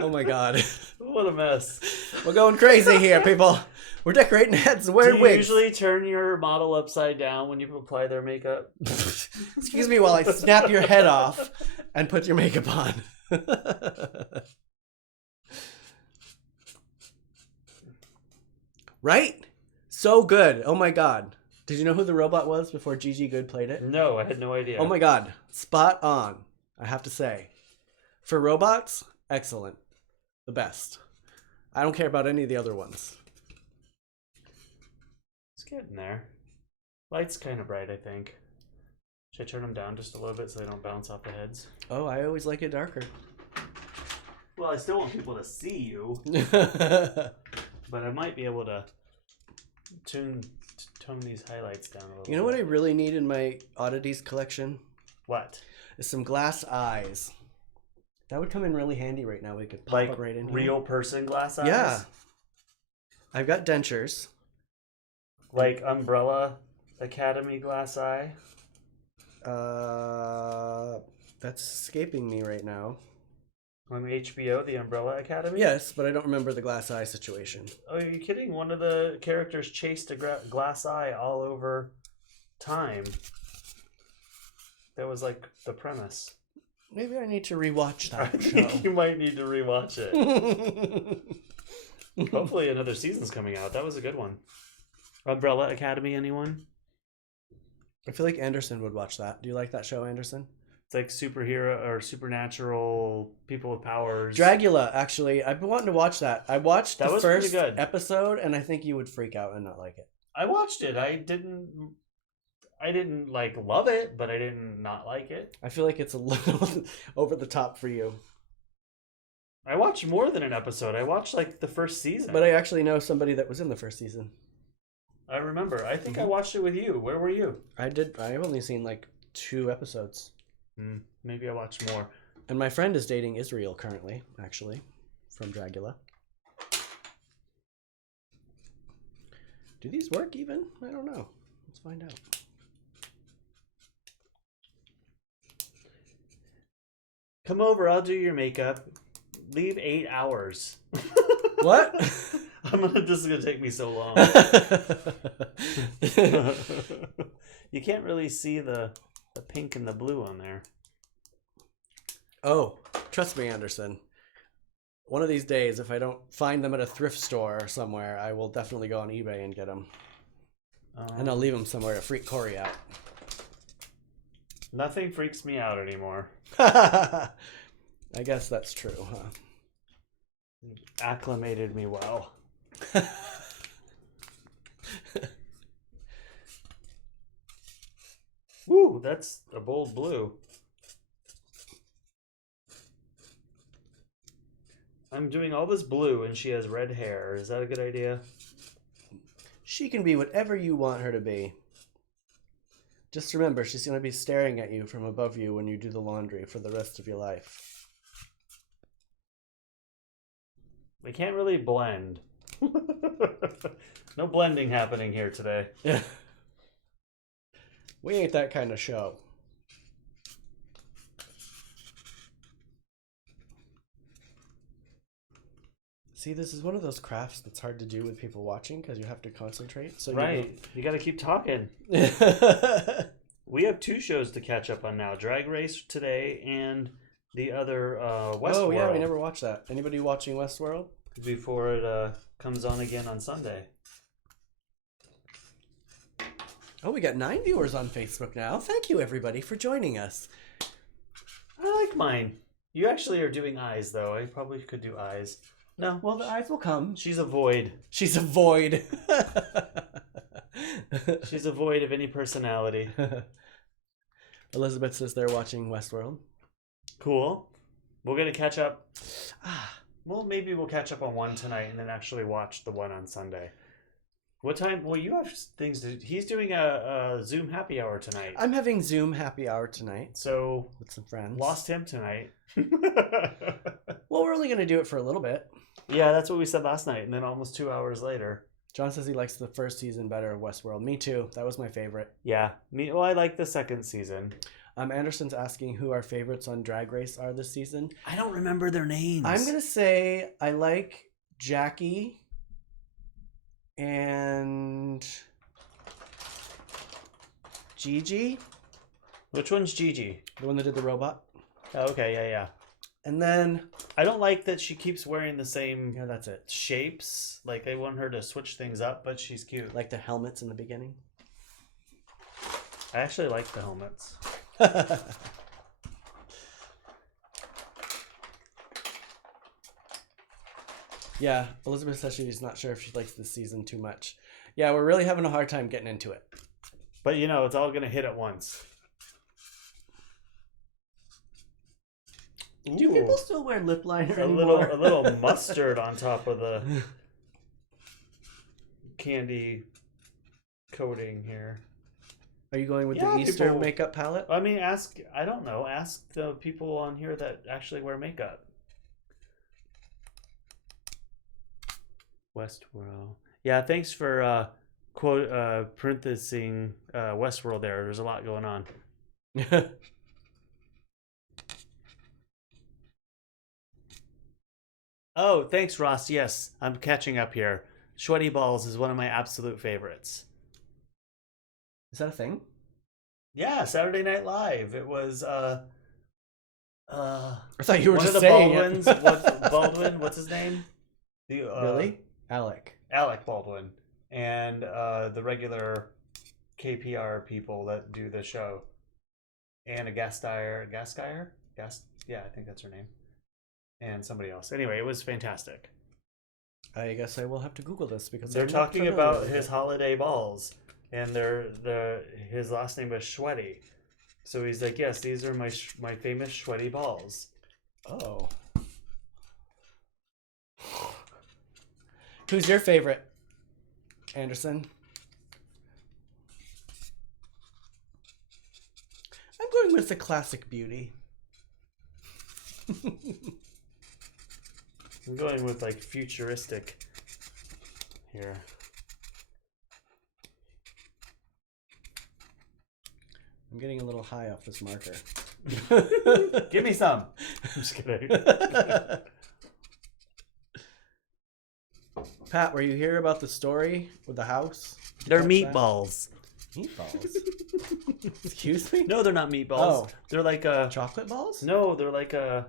Oh my god. What a mess. We're going crazy here, people. We're decorating heads and wearing Do you wigs. usually turn your model upside down when you apply their makeup? Excuse me while I snap your head off and put your makeup on. Right? So good. Oh my god. Did you know who the robot was before Gigi Good played it? No, I had no idea. Oh my god. Spot on, I have to say. For robots, excellent. The best. I don't care about any of the other ones. It's getting there. Light's kind of bright, I think. Should I turn them down just a little bit so they don't bounce off the heads? Oh, I always like it darker. Well, I still want people to see you, but I might be able to tone these highlights down a little bit. You know what I really need in my oddities collection? What? Is some glass eyes. That would come in really handy right now. We could pop Like it right in here. real person glass eyes? Yeah. I've got dentures. Like Umbrella Academy glass eye? That's escaping me right now. On HBO, the Umbrella Academy? Yes, but I don't remember the glass eye situation. Oh, are you kidding? One of the characters chased a glass eye all over time. That was like the premise. Maybe I need to rewatch I that think show. you might need to rewatch it. Hopefully another season's coming out. That was a good one. Umbrella Academy, anyone? I feel like Anderson would watch that. Do you like that show, Anderson? It's like superhero or supernatural people with powers. Dragula, actually. I've been wanting to watch that. I watched That the was pretty first good. episode, and I think you would freak out and not like it. I watched it. I didn't like love it, but I didn't not like it. I feel like it's a little over the top for you. I watched more than an episode. I watched like the first season. But I actually know somebody that was in the first season. I remember. I think I watched it with you. Where were you? I've only seen like 2 episodes. Maybe I watched more. And my friend is dating Israel currently, actually, from Dragula. Do these work even? I don't know. Let's find out. Come over. I'll do your makeup. Leave 8 hours. What? This is gonna take me so long. You can't really see the pink and the blue on there. Oh, trust me, Anderson. One of these days, if I don't find them at a thrift store or somewhere, I will definitely go on eBay and get them. And I'll leave them somewhere to freak Cory out. Nothing freaks me out anymore. I guess that's true, huh? Acclimated me well. Woo, that's a bold blue. I'm doing all this blue and she has red hair. Is that a good idea? She can be whatever you want her to be. Just remember, she's going to be staring at you from above you when you do the laundry for the rest of your life. They can't really blend. No blending happening here today. Yeah. We ain't that kind of show. See, this is one of those crafts that's hard to do with people watching because you have to concentrate. So right. You got to keep talking. We have 2 shows to catch up on now. Drag Race today and the other Westworld. Oh, yeah, we never watched that. Anybody watching Westworld? Before it comes on again on Sunday. Oh, we got 9 viewers on Facebook now. Thank you, everybody, for joining us. I like mine. You actually are doing eyes, though. I probably could do eyes. No. Well, the eyes will come. She's a void. She's a void. She's a void of any personality. Elizabeth says they're watching Westworld. Cool. We're going to catch up. Well, maybe we'll catch up on one tonight and then actually watch the one on Sunday. What time? Well, you have things to... He's doing a Zoom happy hour tonight. I'm having Zoom happy hour tonight. So... with some friends. Lost him tonight. Well, we're only going to do it for a little bit. Yeah, that's what we said last night. And then almost 2 hours later. John says he likes the first season better of Westworld. Me too. That was my favorite. Yeah. Well, I like the second season. Anderson's asking who our favorites on Drag Race are this season. I don't remember their names. I'm going to say I like Jackie and Gigi. Which one's Gigi? The one that did the robot. Oh, okay, yeah. And then... I don't like that she keeps wearing the same yeah, that's it. Shapes. Like, I want her to switch things up, but she's cute. Like the helmets in the beginning. I actually like the helmets. Yeah, Elizabeth says she's not sure if she likes this season too much. Yeah, we're really having a hard time getting into it. But, you know, it's all going to hit at once. Ooh. Do people still wear lip liner anymore? A little mustard on top of the candy coating here. Are you going with the Easter makeup palette? I mean, ask the people on here that actually wear makeup. Westworld. Yeah, thanks for parenthesing Westworld there. There's a lot going on. Oh, thanks, Ross. Yes, I'm catching up here. Sweaty Balls is one of my absolute favorites. Is that a thing? Yeah, Saturday Night Live. It was I thought you were just saying Baldwins, it. Baldwin, what's his name? Really? Alec Baldwin. And the regular KPR people that do the show. And a Gastier. Yeah, I think that's her name. And somebody else. Anyway, it was fantastic. I guess I will have to Google this because they're talking about his holiday balls, and his last name is Sweaty, so he's like, yes, these are my famous sweaty balls. Oh. Who's your favorite, Anderson? I'm going with the classic beauty. I'm going with like futuristic here. I'm getting a little high off this marker. Give me some. I'm just kidding. Pat, were you here about the story with the house? They're meatballs. Meatballs? Excuse me? No, they're not meatballs. Oh. They're like chocolate balls? No, they're like a...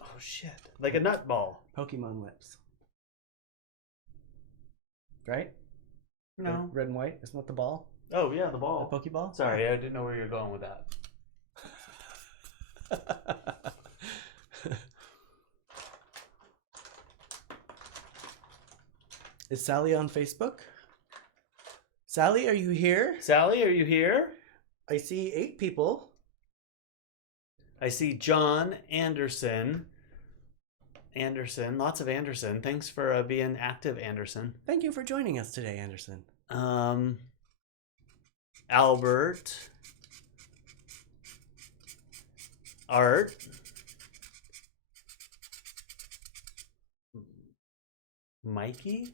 Oh, shit. Like a nut ball. Pokemon lips. Right? No. Red and white? Isn't that the ball? Oh, yeah, the ball. The Pokeball? Sorry, I didn't know where you were going with that. Is Sally on Facebook? Sally, are you here? Sally, are you here? I see 8 people. I see John Anderson. Anderson, lots of Anderson. Thanks for being active, Anderson. Thank you for joining us today, Anderson. Albert. Art. Mikey?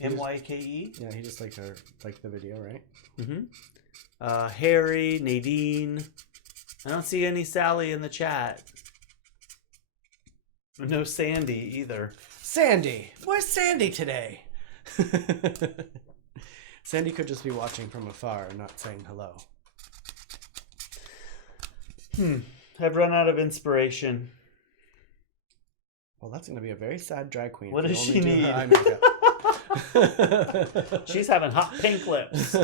M-Y-K-E? Yeah, he just liked the video, right? Mm-hmm. Harry, Nadine. I don't see any Sally in the chat. No Sandy either. Sandy! Where's Sandy today? Sandy could just be watching from afar and not saying hello. I've run out of inspiration. Well, that's going to be a very sad drag queen. What does she need? She's having hot pink lips.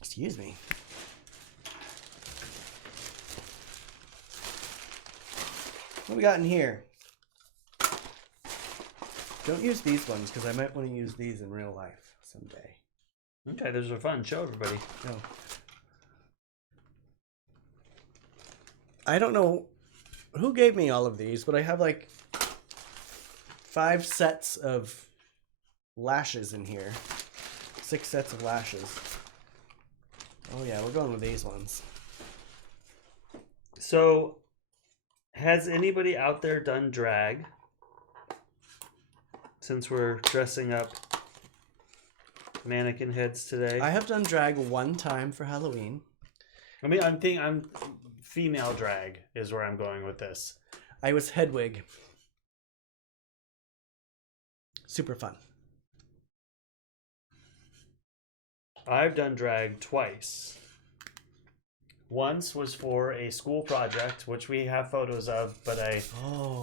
Excuse me. What we got in here? Don't use these ones because I might want to use these in real life someday. Okay, those are fun. Show everybody. No. I don't know who gave me all of these, but I have like 5 sets of lashes in here. 6 sets of lashes. Oh yeah, we're going with these ones. So, has anybody out there done drag? Since we're dressing up mannequin heads today. I have done drag one time for Halloween. I mean, I'm female drag is where I'm going with this. I was Hedwig. Super fun. I've done drag twice. Once was for a school project, which we have photos of, but I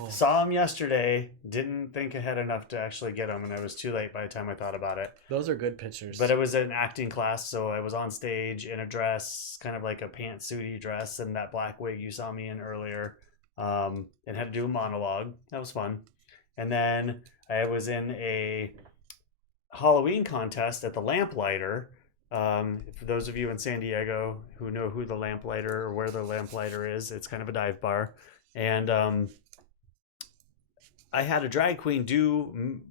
saw them yesterday, didn't think ahead enough to actually get them, and I was too late by the time I thought about it. Those are good pictures. But it was an acting class, so I was on stage in a dress, kind of like a pantsuity dress, and that black wig you saw me in earlier, and had to do a monologue. That was fun. And then I was in a Halloween contest at the Lamplighter. For those of you in San Diego who know who the Lamplighter or where the Lamplighter is, it's kind of a dive bar. And I had a drag queen do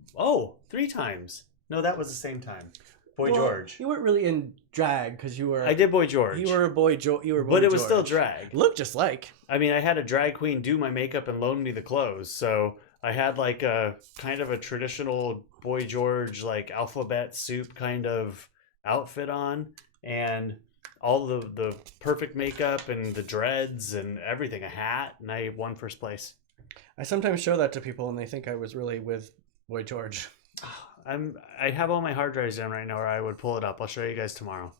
3 times. No, that was the same time. Boy George. You weren't really in drag because you were. I did Boy George. You were a boy. You were. Boy but it was George. still drag. Looked just like. I mean, I had a drag queen do my makeup and loan me the clothes, so I had like a kind of a traditional Boy George, like alphabet soup kind of outfit on, and all the perfect makeup and the dreads and everything, a hat, and I won first place. I sometimes show that to people and they think I was really with Boy George. I have all my hard drives down right now, or I would pull it up. I'll show you guys tomorrow.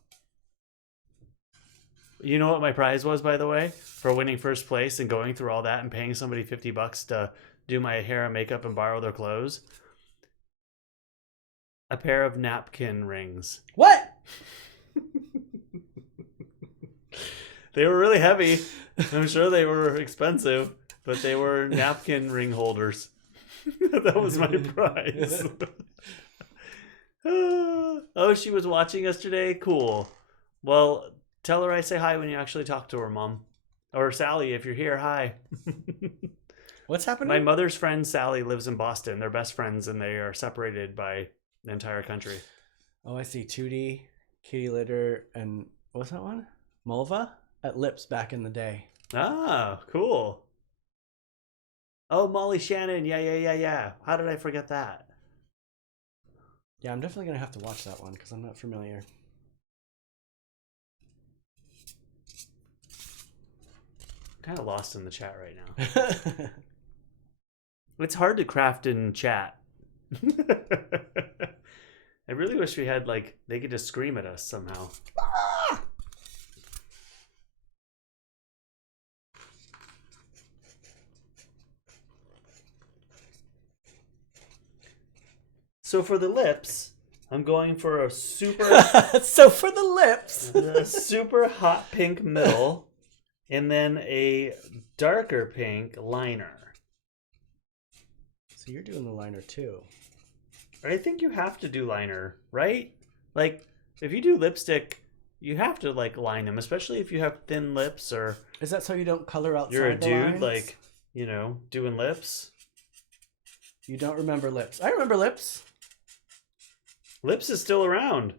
You know what my prize was, by the way, for winning first place and going through all that and paying somebody $50 to do my hair and makeup and borrow their clothes? A pair of napkin rings. What? They were really heavy. I'm sure they were expensive, but they were napkin ring holders. That was my prize. Oh, she was watching us today? Cool. Well, tell her I say hi when you actually talk to her, Mom. Or Sally, if you're here, hi. What's happening? My mother's friend Sally lives in Boston. They're best friends, and they are separated by the entire country. Oh, I see. Tootie, Kitty Litter, and what's that one? Mulva at Lips back in the day. Ah, cool. Oh, Molly Shannon. Yeah. How did I forget that? Yeah, I'm definitely going to have to watch that one because I'm not familiar. I'm kind of lost in the chat right now. It's hard to craft in chat. I really wish we had, like, they could just scream at us somehow. So for the lips, I'm going for a super... So for the lips. a super hot pink middle, and then a darker pink liner. So you're doing the liner too. I think you have to do liner, right? Like, if you do lipstick, you have to like line them, especially if you have thin lips or Is that so you don't color outside you're a the dude lines? like, you know, doing lips. You don't remember lips. I remember lips. Lips is still around,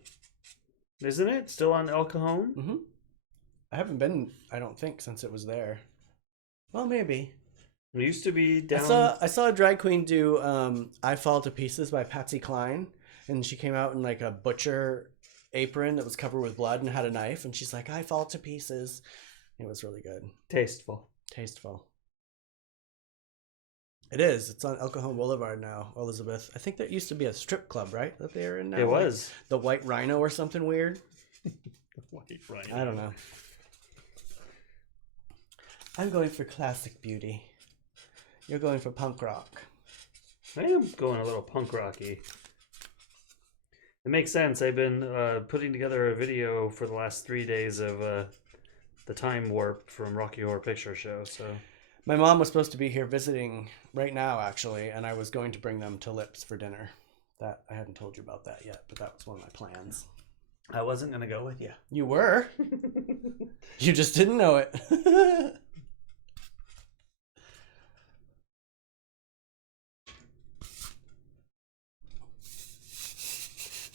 isn't it? Still on El Cajon? Mm-hmm. I haven't been, I don't think, since it was there. Well, maybe. It used to be down. I saw a drag queen do I Fall to Pieces by Patsy Cline, and she came out in like a butcher apron that was covered with blood and had a knife, and she's like, I fall to pieces. It was really good. Tasteful. Tasteful. It is. It's on El Cajon Boulevard now, Elizabeth. I think there used to be a strip club, right? That they are in now? It was. Like the White Rhino or something weird. White Rhino. I don't know. I'm going for classic beauty. You're going for punk rock. I am going a little punk rocky. It makes sense. I've been putting together a video for the last 3 days of the time warp from Rocky Horror Picture Show. So My mom was supposed to be here visiting right now, actually, and I was going to bring them to Lips for dinner. That I hadn't told you about that yet, but that was one of my plans. I wasn't gonna go with you. You were. You just didn't know it.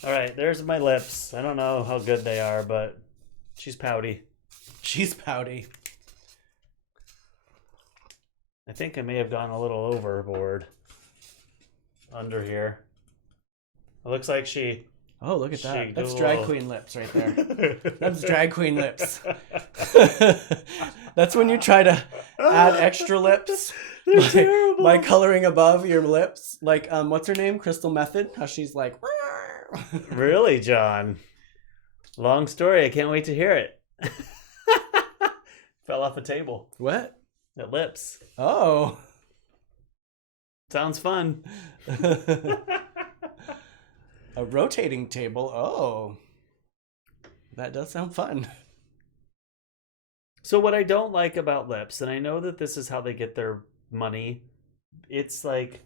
All right, there's my lips. I don't know how good they are, but she's pouty. She's pouty. I think I may have gone a little overboard under here. It looks like she... Oh, look at She that. did That's a drag little- queen lips right there. That's drag queen lips. That's when you try to add extra lips They're terrible. by coloring above your lips. Like, what's her name? Crystal Method. How she's like... Really, John? Long story. I can't wait to hear it. Fell off a table. What? At lips. Oh. Sounds fun. A rotating table. Oh. That does sound fun. So what I don't like about lips, and I know that this is how they get their money, it's like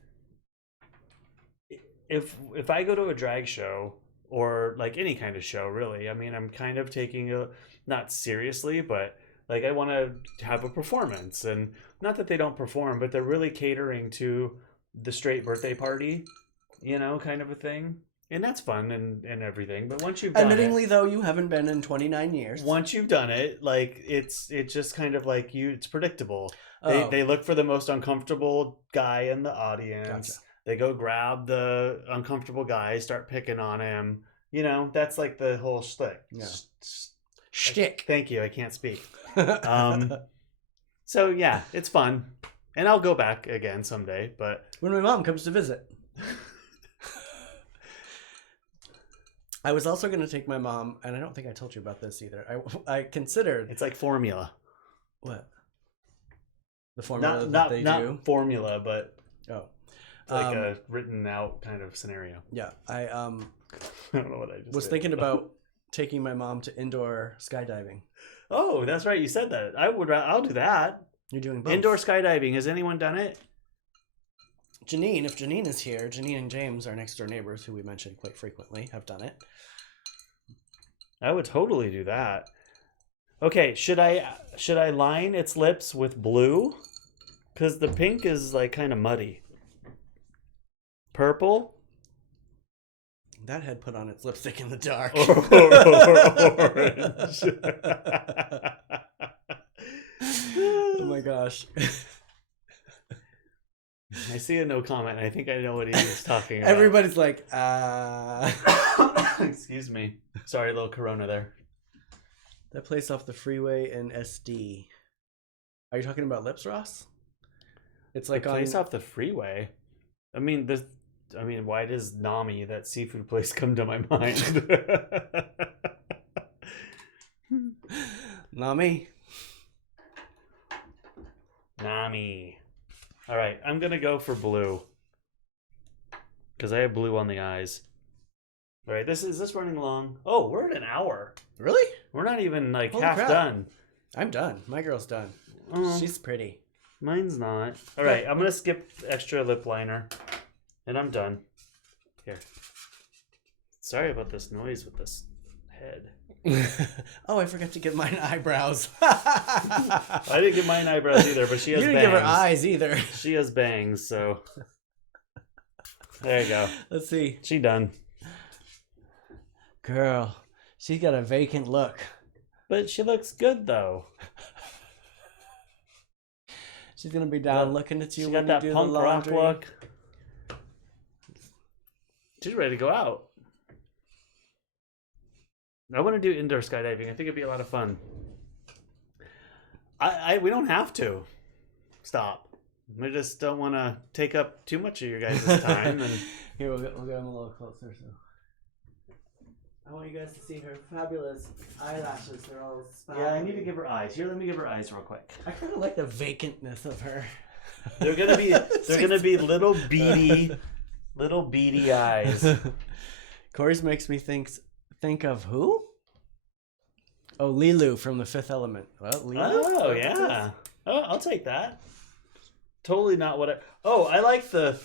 if I go to a drag show or like any kind of show, really, I mean, I'm kind of taking a, not seriously, but like I want to have a performance, and not that they don't perform, but they're really catering to the straight birthday party, you know, kind of a thing. And that's fun and everything. But once you've done Admittingly, though, you haven't been in 29 years. once you've done it, like it's just kind of like it's predictable. Oh. They look for the most uncomfortable guy in the audience. Gotcha. They go grab the uncomfortable guy, start picking on him. You know, that's like the whole shtick. Yeah. Shtick. Thank you. I can't speak. So yeah, it's fun, and I'll go back again someday. But When my mom comes to visit. I was also going to take my mom, and I don't think I told you about this either. I considered... it's like formula. What? The formula they not do? formula, but Oh. like a written out kind of scenario. Yeah, I I don't know what I just was did. thinking about taking my mom to indoor skydiving. Oh, that's right. You said that. I'll do that. You're doing both. Indoor skydiving. Has anyone done it? Janine, if Janine is here, Janine and James, our next door neighbors, who we mention quite frequently, have done it. I would totally do that. Okay, should I line its lips with blue? Because the pink is like kind of muddy. Purple? That had put on its lipstick in the dark. Or orange. Oh my gosh. I see a no comment. I think I know what he's talking about. Everybody's like, Excuse me. Sorry, a little corona there. That place off the freeway in SD. Are you talking about Lips, Ross? It's like The place on... off the freeway. I mean, why does Nami, that seafood place, come to my mind? Nami. Nami. All right, I'm gonna go for blue because I have blue on the eyes. All right, is this running long? Oh, we're at an hour. Really? We're not even like Holy half crap. done. I'm done. My girl's done. Oh, She's pretty. mine's not. All right, I'm gonna skip extra lip liner, and I'm done. Here. Sorry about this noise with this head. Oh, I forgot to give mine eyebrows. I didn't give mine eyebrows either, but she has You didn't bangs. give her eyes either. She has bangs, so there you go. Let's see. She done. Girl, she's got a vacant look. But she looks good though. She's gonna be down looking at you She when got you that do punk the rock laundry. look. She's ready to go out. I want to do indoor skydiving. I think it'd be a lot of fun. We don't have to stop. We just don't want to take up too much of your guys' time. And Here, we'll get them a little closer. So I want you guys to see her fabulous eyelashes. They're all yeah, I need to give her eyes. Here, let me give her eyes real quick. I kind of like the vacantness of her. They're gonna be little beady eyes. Cory's makes me think of who? Oh, Lilu from The Fifth Element. Well, Lilu. Oh yeah. Oh, I'll take that. Totally not what I. Oh, I like the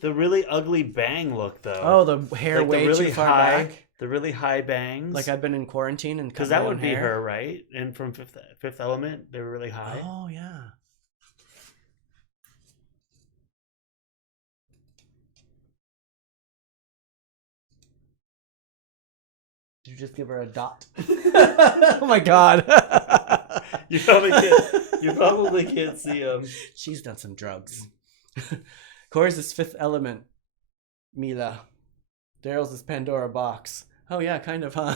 really ugly bang look though. Oh, the hair like way the really too far high, back. the really high bangs. Like I've been in quarantine and because that would be her, right? And from Fifth Element, they were really high. Oh yeah. Did you just give her a dot? Oh my god. You probably can't see them. She's done some drugs. Cory's is Fifth Element. Mila. Daryl's is Pandora Box. Oh yeah, kind of, huh?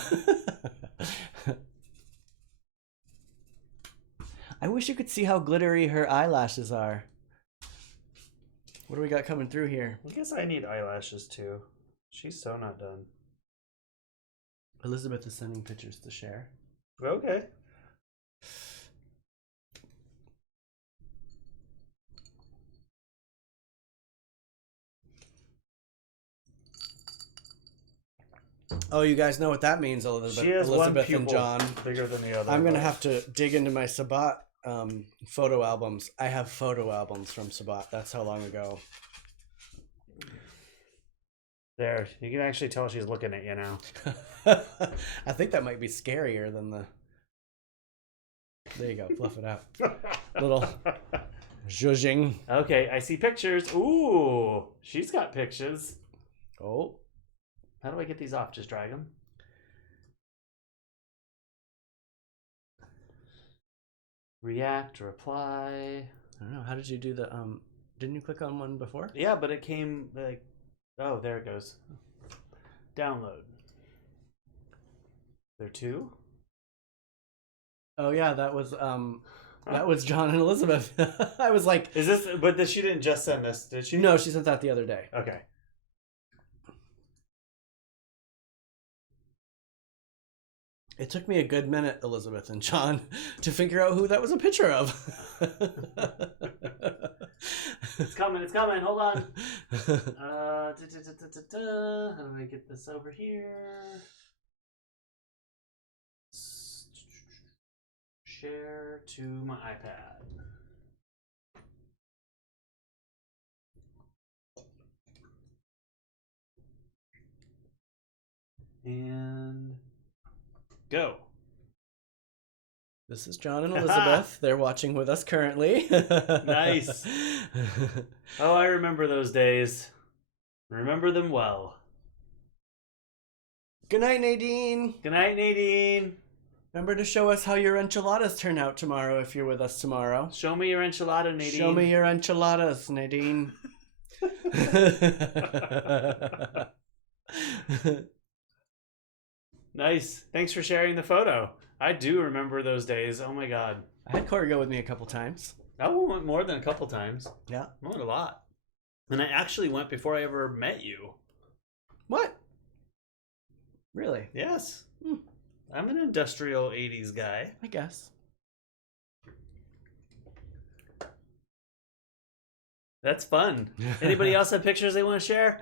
I wish you could see how glittery her eyelashes are. What do we got coming through here? I guess I need eyelashes too. She's so not done. Elizabeth is sending pictures to share. Okay. Oh, you guys know what that means, Elizabeth. She has Elizabeth one and pupil John. bigger than the other. I'm gonna have to dig into my Sabat photo albums. I have photo albums from Sabat. That's how long ago. There, you can actually tell she's looking at you now. I think that might be scarier than the. There you go, fluff it out. Little zhuzhing. Okay, I see pictures. Ooh, she's got pictures. Oh. How do I get these off? Just drag them. React, reply. I don't know. How did you do the didn't you click on one before? Yeah, but it came like, oh, there it goes. Download. There two? Oh yeah, that was John and Elizabeth. I was like, is this? But she didn't just send this, did she? no, she sent that the other day. Okay. It took me a good minute, Elizabeth and John, to figure out who that was a picture of. It's coming. Hold on. How do I get this over here? Share to my iPad. And go. This is John and Elizabeth. They're watching with us currently. Nice. Oh, I remember those days. Remember them well. Good night, Nadine. Good night, Nadine. Remember to show us how your enchiladas turn out tomorrow if you're with us tomorrow. Show me your enchilada, Nadine. Show me your enchiladas, Nadine. Nice. Thanks for sharing the photo. I do remember those days. Oh my god. I had Cory go with me a couple times. I went more than a couple times. Yeah. I went a lot. And I actually went before I ever met you. What? Really? Yes. I'm an industrial 80s guy. I guess. That's fun. Anybody else have pictures they want to share?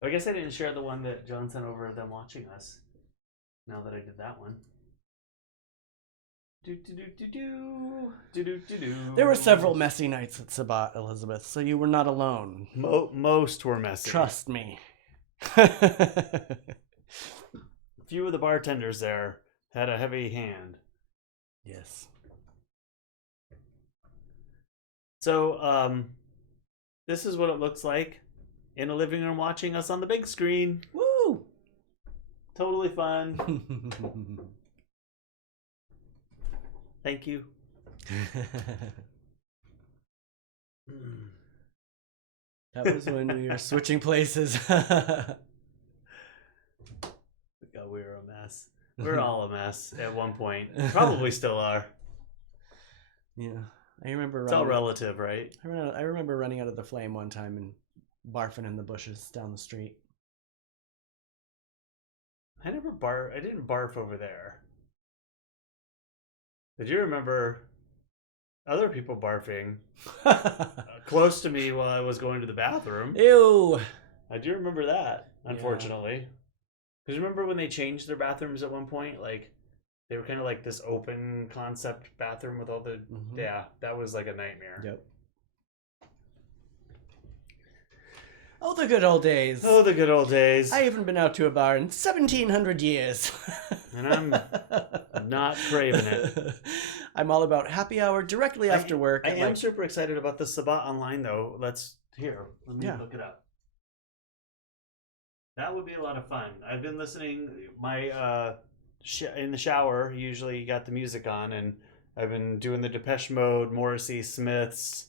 I guess I didn't share the one that John sent over of them watching us. Now that I did that one. There were several messy nights at Sabat, Elizabeth, so you were not alone. Most were messy. Trust me. Few of the bartenders there had a heavy hand. Yes. So, this is what it looks like in a living room watching us on the big screen. Woo! Totally fun. Thank you. That was when we were switching places. We were a mess. We're all a mess at one point. Probably still are. Yeah. I remember It's all relative, right? I remember running out of the flame one time and barfing in the bushes down the street. I didn't barf over there. Did you remember other people barfing close to me while I was going to the bathroom? Ew. I do remember that, unfortunately. Because remember when they changed their bathrooms at one point? Like, they were kind of like this open concept bathroom with all the... Mm-hmm. Yeah, that was like a nightmare. Yep. Oh, the good old days. Oh, the good old days. I haven't been out to a bar in 1,700 years. And I'm not craving it. I'm all about happy hour directly after work. I am super excited about the Sabat online, though. Let me look it up. That would be a lot of fun. I've been listening in the shower. Usually you got the music on, and I've been doing the Depeche Mode, Morrissey, Smiths,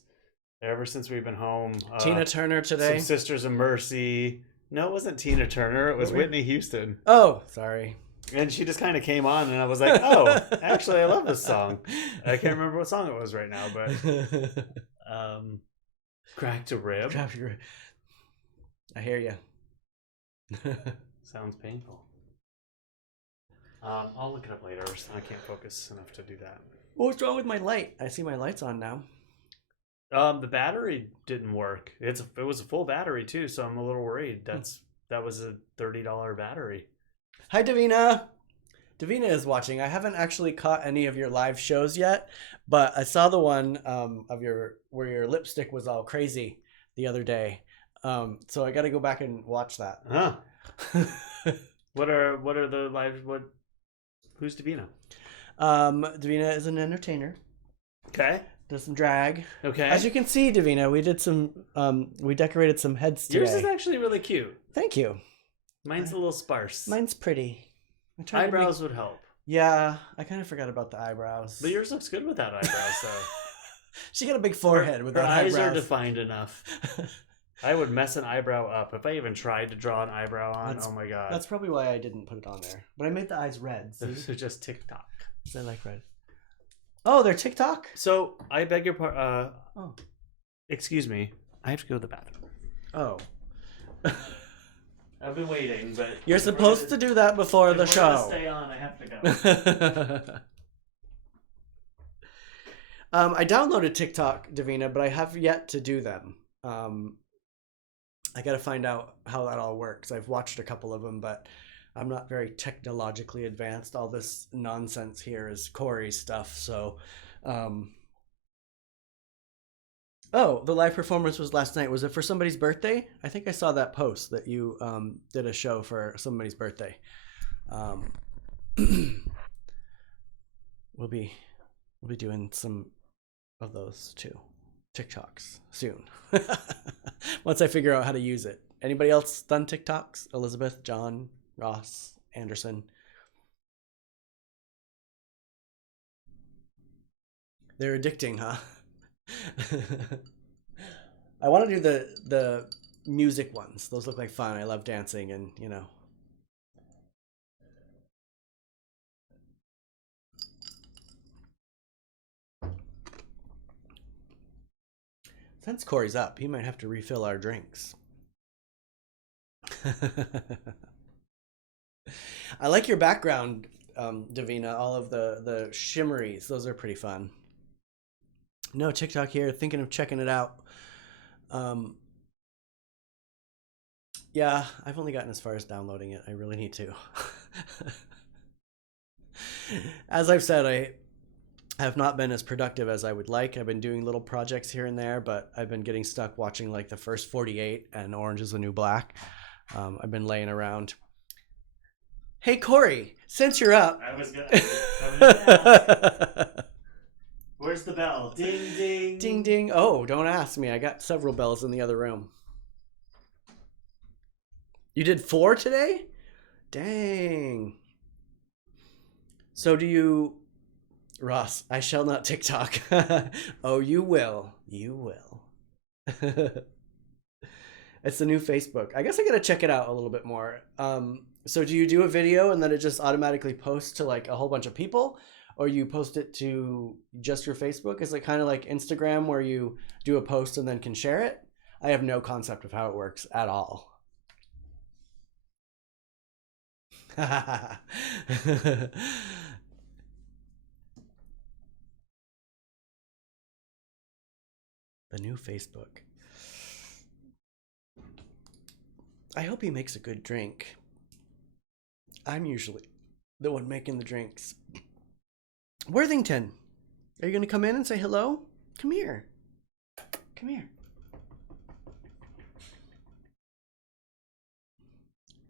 ever since we've been home. Tina Turner today. Some Sisters of Mercy. No, it wasn't Tina Turner. It was Whitney Houston. Oh, sorry. And she just kind of came on, and I was like, oh, actually, I love this song. I can't remember what song it was right now, but Cracked a Rib. I hear you. Sounds painful. I'll look it up later. I can't focus enough to do that. What's wrong with my light? I see my light's on now. The battery didn't work. It was a full battery too, so I'm a little worried. That was a $30 battery. Hi, Davina. Davina is watching. I haven't actually caught any of your live shows yet, but I saw the one where your lipstick was all crazy the other day. So I got to go back and watch that. Huh. What are the live? Who's Davina? Davina is an entertainer. Okay. Does some drag. Okay. As you can see, Davina, we did we decorated some heads today. Yours is actually really cute. Thank you. Mine's a little sparse. Mine's pretty. Eyebrows would help. Yeah, I kind of forgot about the eyebrows. But yours looks good without eyebrows, though. She got a big forehead without eyebrows. Her eyes are defined enough. I would mess an eyebrow up. If I even tried to draw an eyebrow on, oh my god. That's probably why I didn't put it on there. But I made the eyes red. Those are just TikTok. I like red. Oh, they're TikTok? So, I beg your pardon. Excuse me. I have to go to the bathroom. Oh. I've been waiting, but... You're supposed to do that before the show. Stay on, I have to go. I downloaded TikTok, Davina, but I have yet to do them. I got to find out how that all works. I've watched a couple of them, but I'm not very technologically advanced. All this nonsense here is Cory stuff. So, oh, the live performance was last night. Was it for somebody's birthday? I think I saw that post that you did a show for somebody's birthday. We'll be doing some of those too. TikToks soon. Once I figure out how to use it. Anybody else done TikToks? Elizabeth, John, Ross, Anderson. They're addicting, huh? I want to do the music ones. Those look like fun. I love dancing and, you know. Since Cory's up, he might have to refill our drinks. I like your background, Davina, all of the shimmeries. Those are pretty fun. No TikTok here, thinking of checking it out. Yeah, I've only gotten as far as downloading it. I really need to. As I've said, I have not been as productive as I would like. I've been doing little projects here and there, but I've been getting stuck watching like the first 48 and Orange is the New Black. I've been laying around. Hey, Cory, since you're up. I was gonna Where's the bell? Ding, ding. Ding, ding. Oh, don't ask me. I got several bells in the other room. You did 4 today? Dang. So do you... Ross, I shall not TikTok. Oh, you will. You will. It's the new Facebook. I guess I gotta check it out a little bit more. So do you do a video and then it just automatically posts to like a whole bunch of people? Or you post it to just your Facebook? Is it kind of like Instagram where you do a post and then can share it? I have no concept of how it works at all. The new Facebook. I hope he makes a good drink. I'm usually the one making the drinks. Worthington, are you going to come in and say hello? Come here. Come here.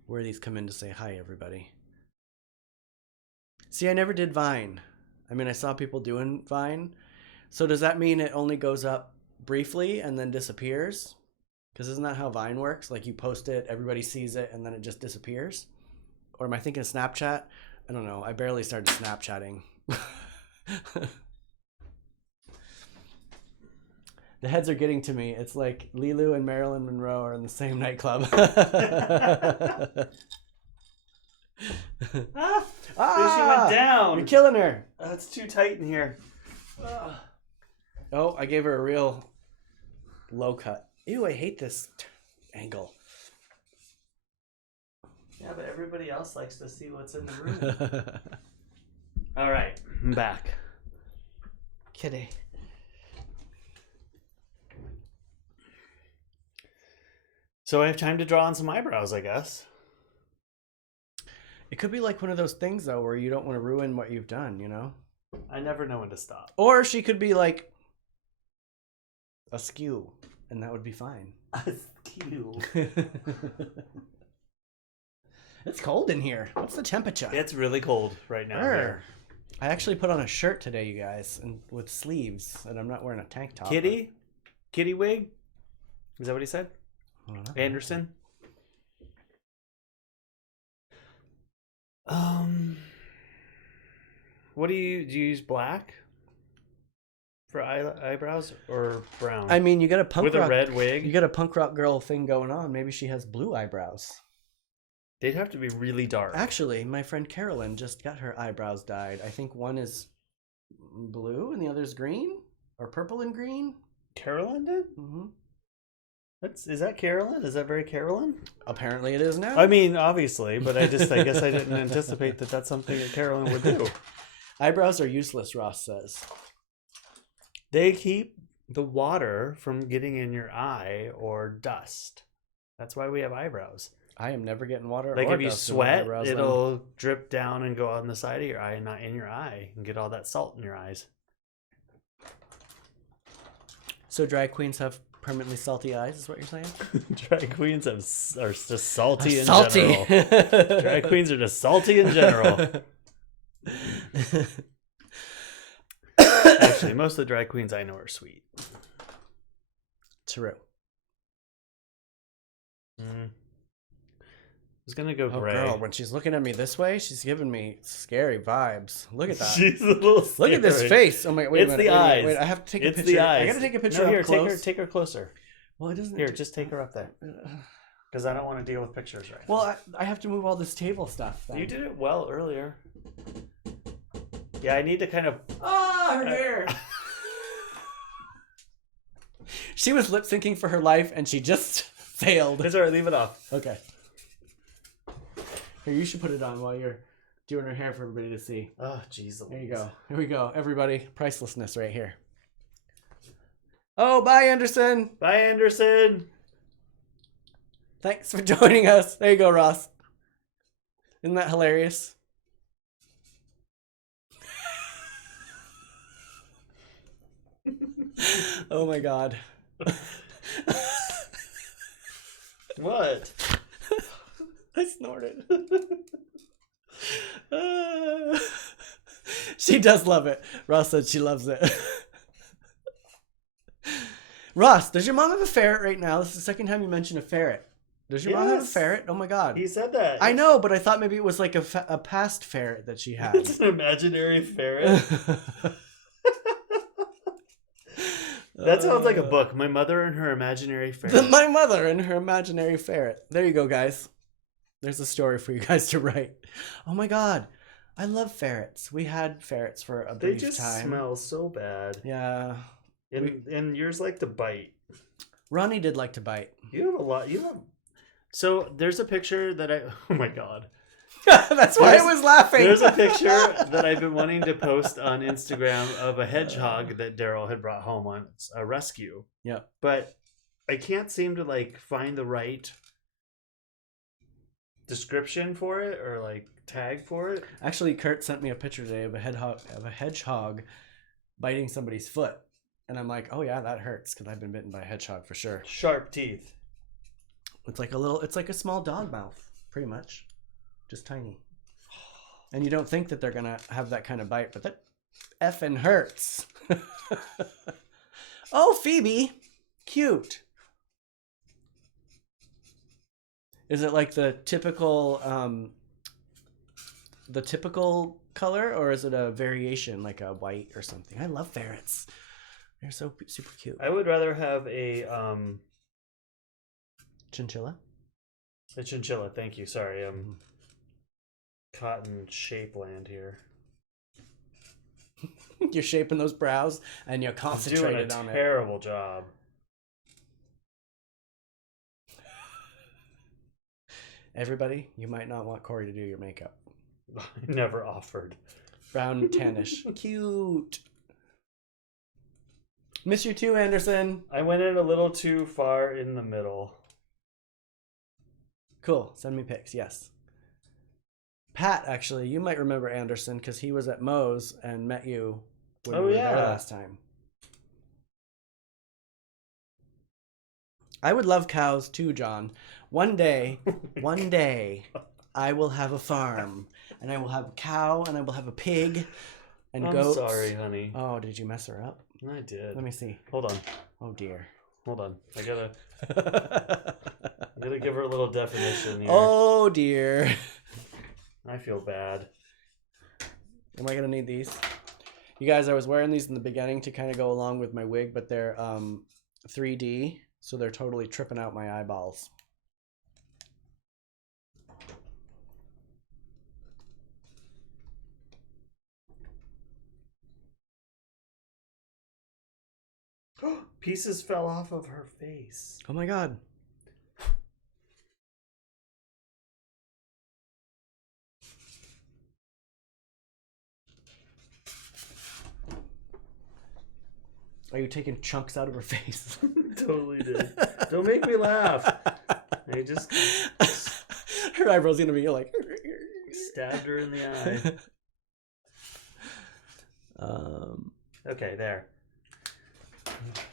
Worthy's come in to say hi, everybody. See, I never did Vine. I mean, I saw people doing Vine. So does that mean it only goes up briefly and then disappears? Because isn't that how Vine works? Like you post it, everybody sees it, and then it just disappears? Or am I thinking of Snapchat? I don't know. I barely started Snapchatting. The heads are getting to me. It's like Lilu and Marilyn Monroe are in the same nightclub. She went down. You're killing her. It's too tight in here. Oh, I gave her a real low cut. Ew, I hate this angle. Yeah, but everybody else likes to see what's in the room. All right, I'm back. Kitty. So I have time to draw on some eyebrows, I guess. It could be like one of those things, though, where you don't want to ruin what you've done, you know? I never know when to stop. Or she could be like askew, and that would be fine. Askew. It's cold in here. What's the temperature? It's really cold right now. Here. I actually put on a shirt today, you guys, and with sleeves, and I'm not wearing a tank top. Kitty? Kitty wig? Is that what he said? I don't know. Anderson? What do you use black for eyebrows or brown? I mean, you got a punk with rock, a red wig. You got a punk rock girl thing going on. Maybe she has blue eyebrows. They'd have to be really dark. Actually, my friend Carolyn just got her eyebrows dyed. I think one is blue and the other is green, or purple and green. Carolyn did? Mm-hmm. Is that Carolyn? Is that very Carolyn? Apparently it is now. I mean, obviously, but I guess I didn't anticipate that that's something that Carolyn would do. Eyebrows are useless, Ross says. They keep the water from getting in your eye or dust. That's why we have eyebrows. I am never getting water. Like or if you dust in sweat, eyebrows, it'll drip down and go on the side of your eye and not in your eye and get all that salt in your eyes. So drag queens have permanently salty eyes, is what you're saying? Drag queens are just salty in salty. general. Drag queens are just salty in general. Actually, most of the drag queens I know are sweet. True. I was gonna go gray. Girl, when she's looking at me this way, she's giving me scary vibes. Look at that. She's a little scary. Look at this face. Oh my! Wait it's a minute. the eyes. Wait, I have to take a picture. It's the eyes. I gotta take a picture. No, here, up close. take her closer. Well, it doesn't. Here, just take her up there. Because I don't want to deal with pictures right now. Well, I have to move all this table stuff. Then. You did it well earlier. Yeah, I need to kind of. Her hair. She was lip syncing for her life, and she just failed. It's alright. Leave it off. Okay. Here, you should put it on while you're doing her hair for everybody to see. Oh, jeez. There you go. Here we go, everybody. Pricelessness right here. Oh, bye, Anderson. Bye, Anderson. Thanks for joining us. There you go, Ross. Isn't that hilarious? Oh my God. What? I snorted. She does love it. Ross said she loves it. Ross, does your mom have a ferret right now? This is the second time you mentioned a ferret. Does your mom have a ferret? Oh my god. He said that. I know, but I thought maybe it was like a past ferret that she had. It's an imaginary ferret. That sounds like a book. My Mother and Her Imaginary Ferret. My Mother and Her Imaginary Ferret. There you go, guys. There's a story for you guys to write. Oh my god. I love ferrets. We had ferrets for a brief time. They just smell so bad. Yeah. And yours like to bite. Ronnie did like to bite. You have a lot. So there's a picture that oh my god. That's why I was laughing. There's a picture that I've been wanting to post on Instagram of a hedgehog that Derrol had brought home on a rescue. Yeah. But I can't seem to find the right description for it or tag for it. Actually, Kurt sent me a picture today of a hedgehog biting somebody's foot. And I'm like, oh yeah, that hurts because I've been bitten by a hedgehog for sure. Sharp teeth. It's like a small dog mouth, pretty much. Just tiny. And you don't think that they're going to have that kind of bite, but that effing hurts. Oh, Phoebe. Cute. Is it like the typical color, or is it a variation like a white or something? I love ferrets. They're so super cute. I would rather have a chinchilla. A chinchilla. Thank you. Sorry, I'm caught in shape land here. You're shaping those brows and you're concentrated on it. Doing a terrible job. Everybody, you might not want Cory to do your makeup. I never offered. Brown tannish. Cute. Miss you too, Anderson. I went in a little too far in the middle. Cool. Send me pics. Yes. Pat, actually, you might remember Anderson because he was at Moe's and met you when we were there last time. I would love cows too, John. One day, I will have a farm and I will have a cow and I will have a pig and goats. I'm sorry, honey. Oh, did you mess her up? I did. Let me see. Hold on. Oh dear. Hold on. I gotta give her a little definition here. Oh dear. I feel bad. Am I gonna need these? You guys, I was wearing these in the beginning to kind of go along with my wig, but they're 3D, so they're totally tripping out my eyeballs. Pieces fell off of her face. Oh my god. Are you taking chunks out of her face? Totally did. Don't make me laugh. I just her eyebrows gonna be like stabbed her in the eye. Okay, there.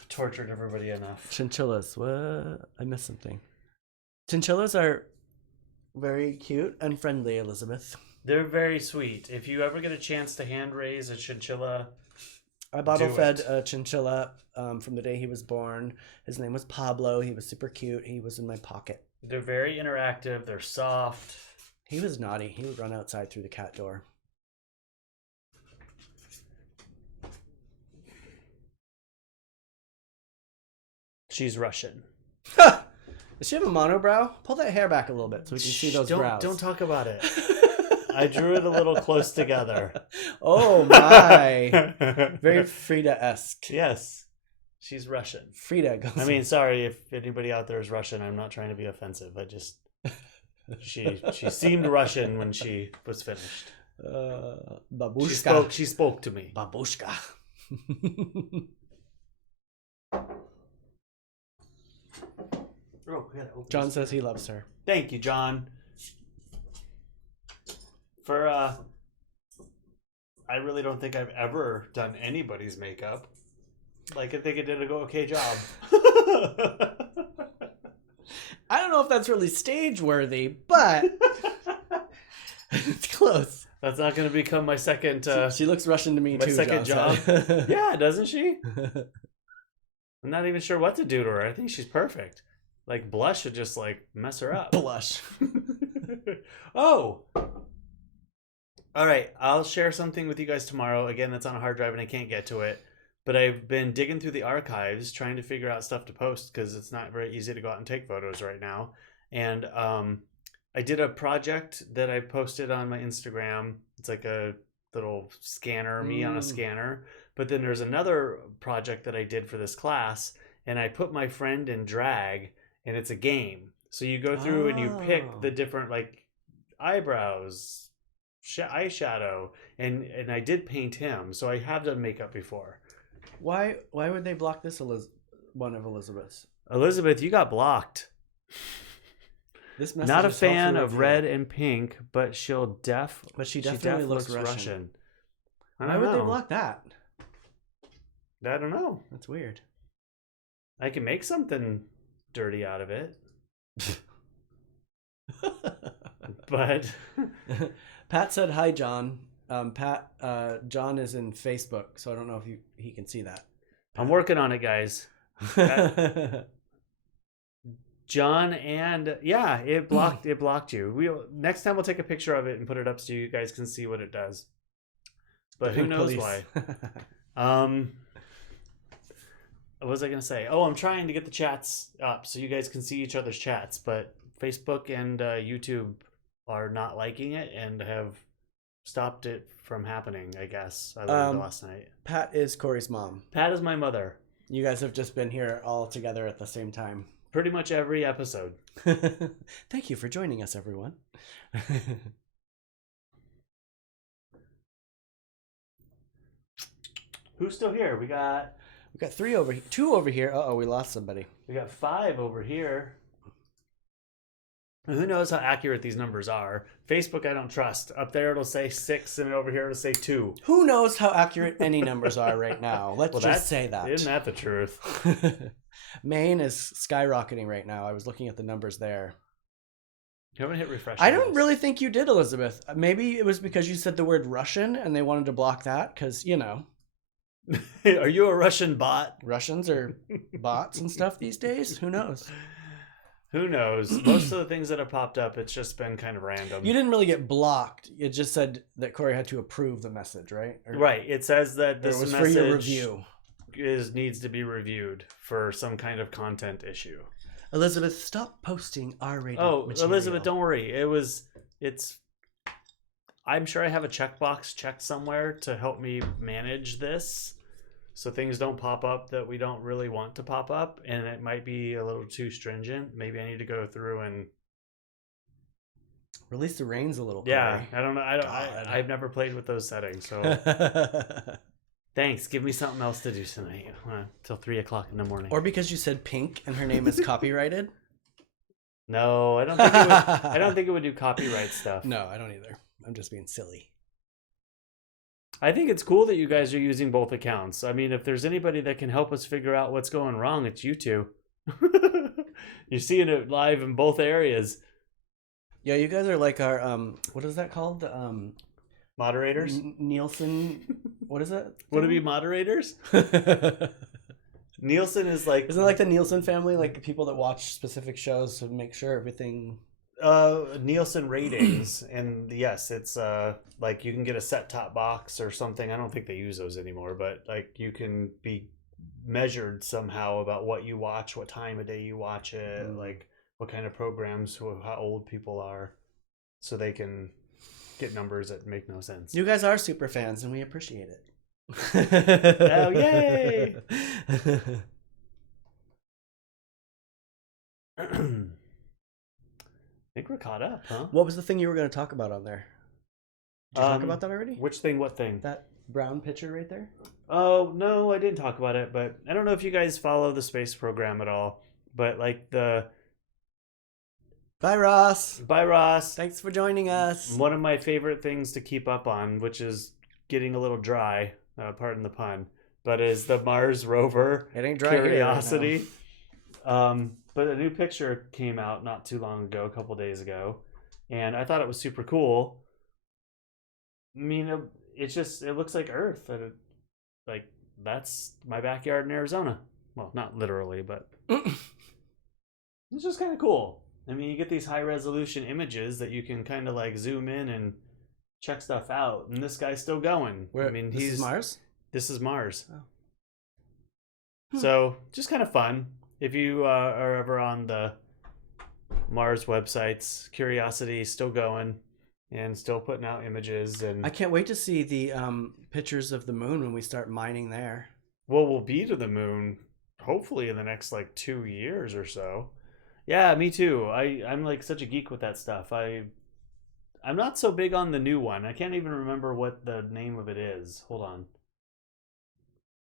Tortured everybody enough. Chinchillas. What? I missed something. Chinchillas are very cute and friendly, Elizabeth. They're very sweet. If you ever get a chance to hand raise a chinchilla, I bottle fed a chinchilla from the day he was born. His name was Pablo. He was super cute. He was in my pocket. They're very interactive. They're soft. He was naughty. He would run outside through the cat door. She's Russian. Does she have a monobrow? Pull that hair back a little bit so we can see those brows. Don't talk about it. I drew it a little close together. Oh my. Very Frida-esque. Yes. She's Russian. Frida goes. I mean, sorry if anybody out there is Russian. I'm not trying to be offensive. I just she seemed Russian when she was finished. Babushka. She spoke to me. Babushka. John says he loves her. Thank you, John. For I really don't think I've ever done anybody's makeup. I think I did a okay job. I don't know if that's really stage worthy, but it's close. That's not going to become my second. She looks Russian to me my too. second John job. Yeah, doesn't she? I'm not even sure what to do to her. I think she's perfect. Like blush would just like mess her up. Blush. Oh. All right, I'll share something with you guys tomorrow. Again, that's on a hard drive and I can't get to it. But I've been digging through the archives trying to figure out stuff to post because it's not very easy to go out and take photos right now. And I did a project that I posted on my Instagram. It's like a little scanner, me on a scanner. But then there's another project that I did for this class, and I put my friend in drag, and it's a game. So you go through and you pick the different like eyebrows, eyeshadow, and I did paint him. So I have done makeup before. Why would they block this one of Elizabeth's? Elizabeth, you got blocked. This message Not a is fan helpful of review. red and pink, but she definitely looks Russian. Why would they block that? I don't know. That's weird. I can make something dirty out of it. But Pat said hi, John. John is in Facebook, so I don't know if he can see that. I'm working on it, guys. John, and yeah, it blocked you. Next time we'll take a picture of it and put it up so you guys can see what it does. But who knows why? What was I gonna say? Oh, I'm trying to get the chats up so you guys can see each other's chats, but Facebook and YouTube are not liking it and have stopped it from happening, I guess. I learned last night. Pat is Cory's mom. Pat is my mother. You guys have just been here all together at the same time. Pretty much every episode. Thank you for joining us, everyone. Who's still here? We got 2 over here. Uh-oh, we lost somebody. We got 5 over here. And who knows how accurate these numbers are? Facebook, I don't trust. Up there, it'll say 6, and over here, it'll say 2. Who knows how accurate any numbers are right now? Let's just say that. Isn't that the truth? Maine is skyrocketing right now. I was looking at the numbers there. You haven't hit refresh. I don't really think you did, Elizabeth. Maybe it was because you said the word Russian, and they wanted to block that, because, you know. Are you a Russian bot? Russians are bots and stuff these days? Who knows? Who knows? Most of the things that have popped up, it's just been kind of random. You didn't really get blocked. It just said that Cory had to approve the message, right? Right. It says that this was message for your review. Needs to be reviewed for some kind of content issue. Elizabeth, stop posting R-rated material. Elizabeth, don't worry. I'm sure I have a checkbox checked somewhere to help me manage this. So things don't pop up that we don't really want to pop up, and it might be a little too stringent. Maybe I need to go through and release the reins a little. Yeah, Cory. I don't know. I've never played with those settings, so thanks. Give me something else to do tonight till 3:00 in the morning. Or because you said pink and her name is copyrighted. No, I don't think it would. I don't think it would do copyright stuff. No, I don't either. I'm just being silly. I think it's cool that you guys are using both accounts. I mean, if there's anybody that can help us figure out what's going wrong, it's you two. You're seeing it live in both areas. Yeah, you guys are like our what is that called? Moderators? Nielsen. What is it? Would it be moderators? Nielsen is like... Isn't it like the Nielsen family? Like people that watch specific shows to make sure everything... Nielsen ratings, and yes, it's like you can get a set-top box or something. I don't think they use those anymore, but like you can be measured somehow about what you watch, what time of day you watch it, like what kind of programs, how old people are, so they can get numbers that make no sense. You guys are super fans, and we appreciate it. Oh, yay! I think we're caught up, huh? What was the thing you were going to talk about on there? Did you talk about that already? Which thing? What thing? That brown picture right there? Oh, no, I didn't talk about it, but I don't know if you guys follow the space program at all, but like Bye, Ross. Bye, Ross. Thanks for joining us. One of my favorite things to keep up on, which is getting a little dry, pardon the pun, but is the Mars rover It ain't dry Curiosity. here right But a new picture came out not too long ago, a couple days ago, and I thought it was super cool. I mean, it looks like Earth, and like that's my backyard in Arizona. Well, not literally, but it's just kind of cool. I mean, you get these high resolution images that you can kind of like zoom in and check stuff out, and this guy's still going. Where, I mean, this is Mars? This is Mars. Oh. So, just kind of fun. If you are ever on the Mars websites, Curiosity is still going and still putting out images. And I can't wait to see the pictures of the moon when we start mining there. well, we'll be to the moon hopefully in the next like 2 years or so. Yeah, me too. I'm like such a geek with that stuff. I'm not so big on the new one. I can't even remember what the name of it is. Hold on.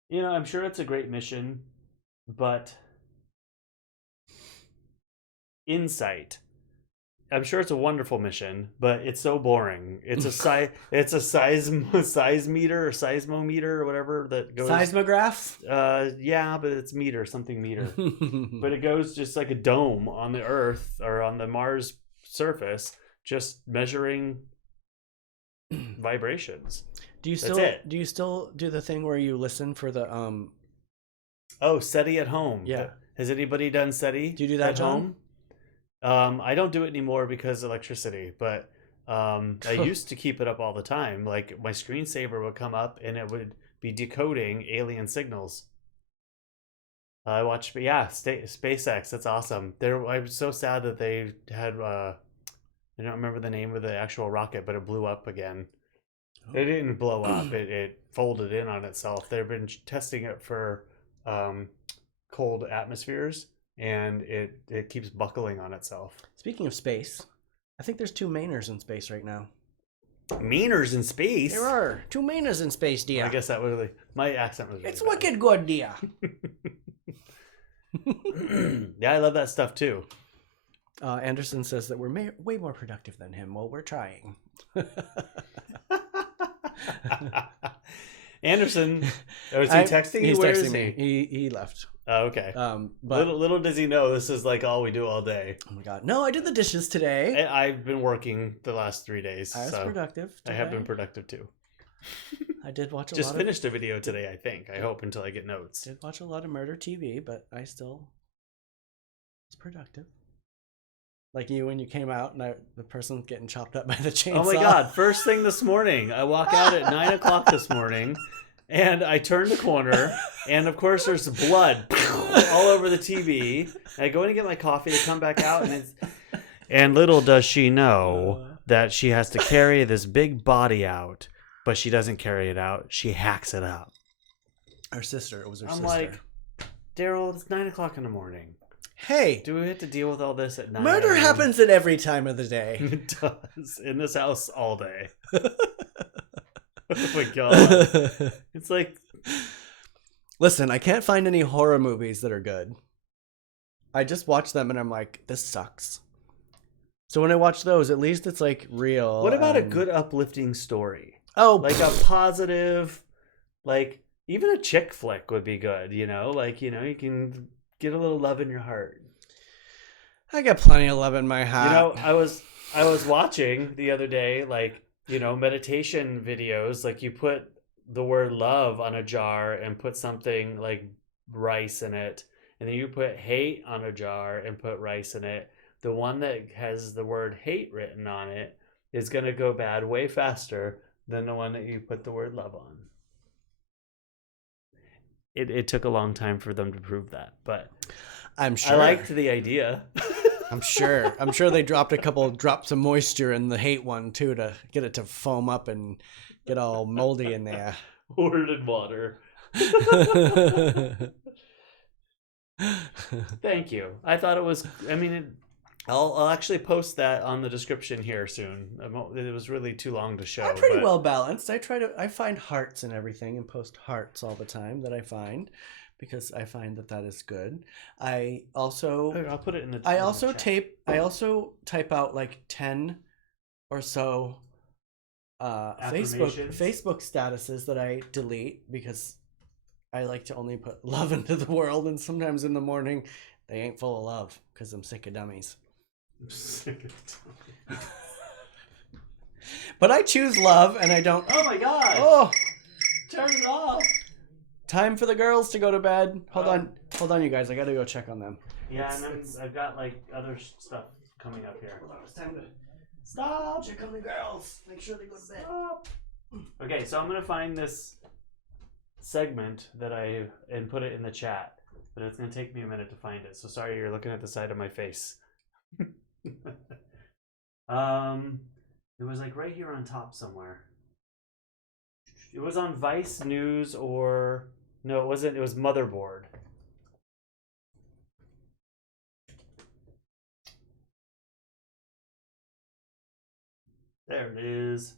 You know, I'm sure it's a great mission, but Insight. I'm sure it's a wonderful mission, but it's so boring. It's a seismometer or seismometer or whatever that goes. Seismographs? Yeah, but it's something meter. But it goes just like a dome on the Earth or on the Mars surface, just measuring vibrations. Do you still do the thing where you listen for the Oh, SETI at home. Yeah. Has anybody done SETI? Do you do that at home? I don't do it anymore because of electricity, but I used to keep it up all the time. Like my screensaver would come up and it would be decoding alien signals. I watched, SpaceX. That's awesome. I was so sad that they had. I don't remember the name of the actual rocket, but it blew up again. It didn't blow up. It folded in on itself. They've been testing it for cold atmospheres, and it keeps buckling on itself. Speaking of space, I think there's 2 mainers in space right now. Mainers in space? There are 2 mainers in space, dear. I guess that was really... My accent was really It's bad. wicked good, dear. Yeah, I love that stuff too. Anderson says that we're way more productive than him. Well, we're trying. Anderson, is he texting you? He's Where texting is me. he? He left. Oh, okay. But little does he know this is like all we do all day. oh my god, no! I did the dishes today. I've been working the last 3 days. I was productive. I have been productive too. I did watch Just finished a video today, I think. I hope until I get notes. Did watch a lot of murder TV, but I still was productive. Like you when you came out and the person getting chopped up by the chainsaw. Oh my god! First thing this morning, I walk out at 9 o'clock this morning, and I turn the corner, and of course there's blood all over the TV. I go in to get my coffee to come back out, and little does she know that she has to carry this big body out, but she doesn't carry it out. She hacks it up. Her sister. It was her I'm sister. like, Derrol, it's 9 o'clock in the morning. Hey, Do we have to deal with all this at 9? murder happens at every time of the day. It does. In this house all day. Oh my god. It's like... Listen, I can't find any horror movies that are good. I just watch them and I'm like, this sucks. So when I watch those, at least it's like real. What about a good uplifting story? Oh, Like a positive, like even a chick flick would be good, you know? Like, you know, you can get a little love in your heart. I got plenty of love in my heart. You know, I was watching the other day, like, you know, meditation videos, like you put the word love on a jar and put something like rice in it, and then you put hate on a jar and put rice in it. The one that has the word hate written on it is going to go bad way faster than the one that you put the word love on. It took a long time for them to prove that, but I'm sure. I liked the idea. I'm sure. I'm sure they dropped a couple drops of moisture in the hate one too to get it to foam up and get all moldy in there. Poured in water. Thank you. I thought it was. I mean, I'll actually post that on the description here soon. It was really too long to show. I'm pretty well balanced. I find hearts and everything and post hearts all the time that I find, because I find that is good. I'll put it in the. I also type out like 10 or so Facebook statuses that I delete because I like to only put love into the world, and sometimes in the morning They ain't full of love because I'm sick of dummies. I'm sick of dummies. But I choose love, and I don't. Oh my god! Oh, Turn it off! time for the girls to go to bed. Hold on, you guys. I gotta go check on them. Yeah, I've got like other stuff coming up here. Hold on, it's time to Stop! check on the girls. Make sure they go to bed. Stop! Okay, so I'm gonna find this segment and put it in the chat, but it's gonna take me a minute to find it. So sorry, you're looking at the side of my face. It was like right here on top somewhere. It was on Vice News or no, it wasn't. It was Motherboard. There it is.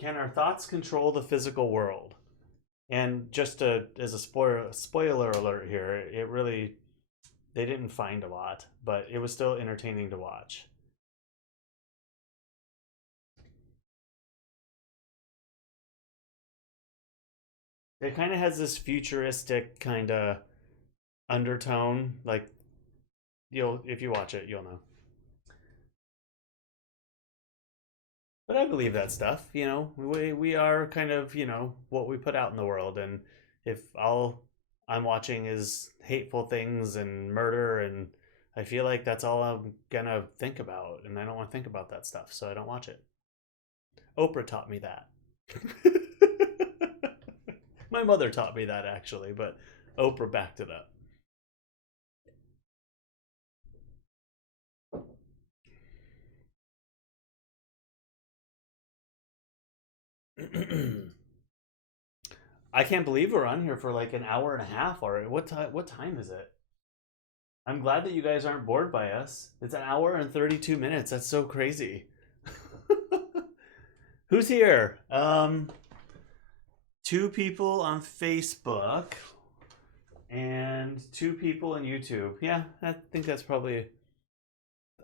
Can our thoughts control the physical world? And just as a spoiler alert here, they didn't find a lot, but it was still entertaining to watch. It kind of has this futuristic kind of undertone, like if you watch it, you'll know. But I believe that stuff, we are kind of, what we put out in the world, and if all I'm watching is hateful things and murder, and I feel like that's all I'm gonna think about, and I don't want to think about that stuff, so I don't watch it. Oprah taught me that. My mother taught me that, actually, but Oprah backed it up. I can't believe we're on here for like an hour and a half already. What time is it? I'm glad that you guys aren't bored by us. It's an hour and 32 minutes. That's so crazy. Who's here? 2 people on Facebook and 2 people on YouTube. Yeah, I think that's probably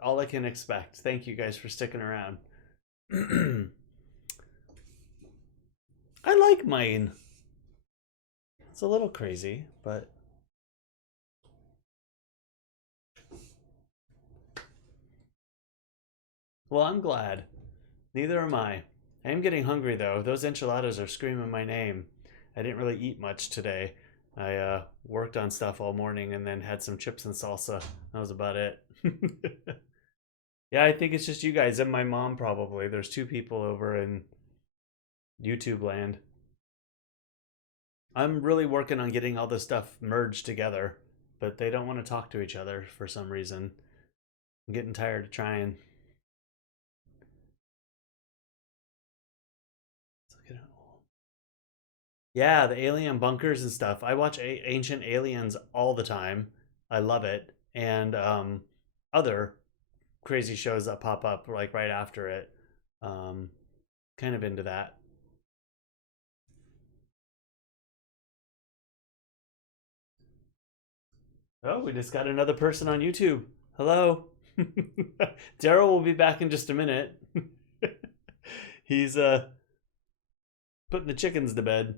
all I can expect. Thank you guys for sticking around. I like mine. It's a little crazy, but well, I'm glad. Neither am I. I am getting hungry though. Those enchiladas are screaming my name. I didn't really eat much today. I worked on stuff all morning and then had some chips and salsa. That was about it. Yeah, I think it's just you guys and my mom probably. There's 2 people over in YouTube land. I'm really working on getting all this stuff merged together, but they don't want to talk to each other for some reason. I'm getting tired of trying. Yeah, the alien bunkers and stuff. I watch Ancient Aliens all the time. I love it. And other crazy shows that pop up like right after it. Kind of into that. Oh, we just got another person on YouTube. Hello. Derrol will be back in just a minute. He's putting the chickens to bed.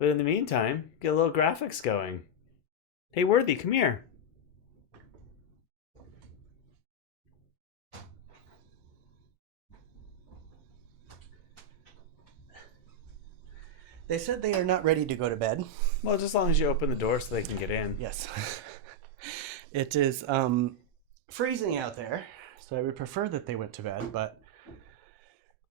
But in the meantime, get a little graphics going. Hey, Worthy, come here. They said they are not ready to go to bed. Well, just as long as you open the door so they can get in. Yes. It is freezing out there, so I would prefer that they went to bed, but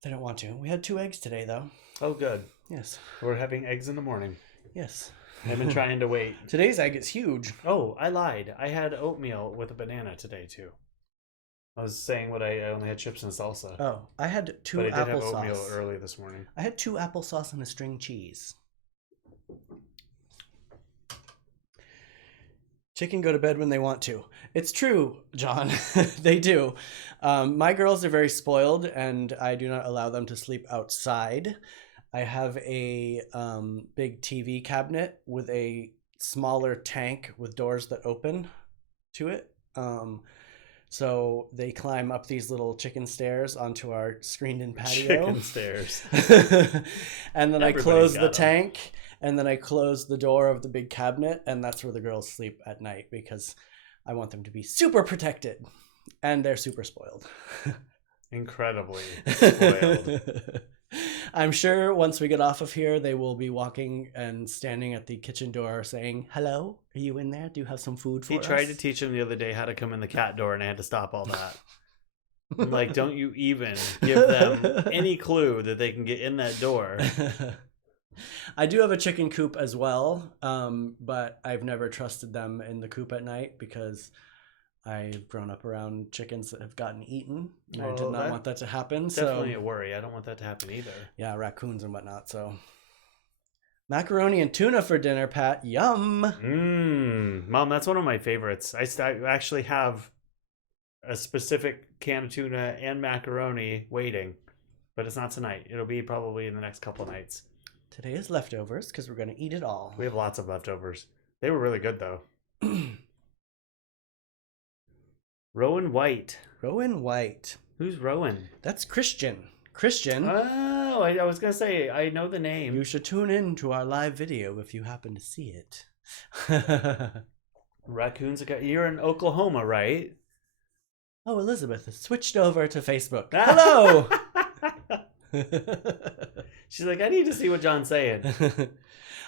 they don't want to. We had 2 eggs today, though. Oh, good. Yes. We're having eggs in the morning. Yes. I've been trying to wait. Today's egg is huge. Oh, I lied. I had oatmeal with a banana today, too. I was saying I only had chips and salsa. Oh, I had 2 but I did have applesauce. oatmeal early this morning. I had 2 applesauce and a string cheese. Chicken go to bed when they want to. It's true, John. They do. My girls are very spoiled, and I do not allow them to sleep outside. I have a big TV cabinet with a smaller tank with doors that open to it. So they climb up these little chicken stairs onto our screened-in patio. Chicken stairs. And then I Everybody's close got the 'em. tank, and then I close the door of the big cabinet, and that's where the girls sleep at night because I want them to be super protected. And they're super spoiled. Incredibly spoiled. I'm sure once we get off of here, they will be walking and standing at the kitchen door saying, "Hello, are you in there? Do you have some food for He us?" tried to teach him the other day how to come in the cat door, and I had to stop all that. I'm like, don't you even give them any clue that they can get in that door. I do have a chicken coop as well, but I've never trusted them in the coop at night because I've grown up around chickens that have gotten eaten. And I did Well, not want that to happen. Definitely So a worry. I don't want that to happen either. yeah, raccoons and whatnot. So macaroni and tuna for dinner, Pat. Yum. Mom, that's one of my favorites. I actually have a specific can of tuna and macaroni waiting, but it's not tonight. It'll be probably in the next couple nights. Today is leftovers because we're going to eat it all. We have lots of leftovers. They were really good, though. Rowan White. Rowan White. Who's Rowan? That's Christian. Christian, Oh, I was going to say, I know the name. you should tune in to our live video if you happen to see it. Raccoons. You're in Oklahoma, right? Oh, Elizabeth has switched over to Facebook. Hello! She's like, I need to see what John's saying.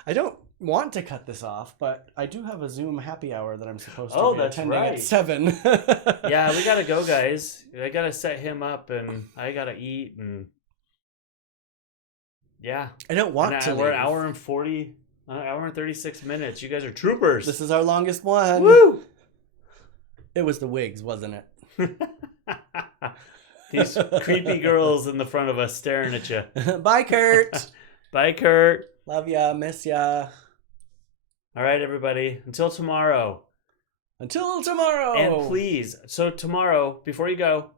I don't want to cut this off, but I do have a Zoom happy hour that I'm supposed to be That's attending right. at 7. Yeah, we gotta go, guys. I gotta set him up, and I gotta eat, and yeah. I don't want to We're leave. an hour and 36 minutes. You guys are troopers. This is our longest one. Woo! It was the wigs, wasn't it? These creepy girls in the front of us staring at you. Bye, Kurt. Bye, Kurt. Love ya. Miss ya. All right, everybody. Until tomorrow. Until tomorrow. And please, so tomorrow, before you go,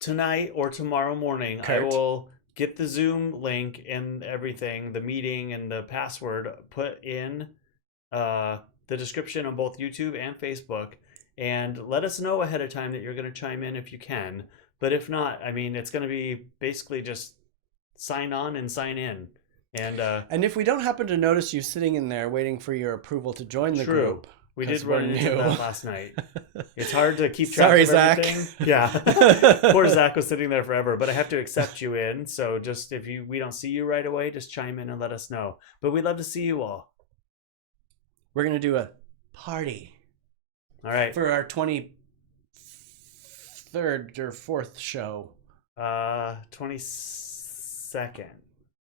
tonight or tomorrow morning, Kurt. I will get the Zoom link and everything, the meeting and the password put in the description on both YouTube and Facebook. And let us know ahead of time that you're going to chime in if you can. But if not, I mean, it's going to be basically just sign on and sign in. And if we don't happen to notice you sitting in there waiting for your approval to join the group, we 'cause did run we're into new. that last night. It's hard to keep track Sorry, of Zach. everything. Yeah. Poor Zach was sitting there forever, but I have to accept you in. So just if we don't see you right away, just chime in and let us know. But we'd love to see you all. we're going to do a party All right. for our 23rd or 4th show. 22nd.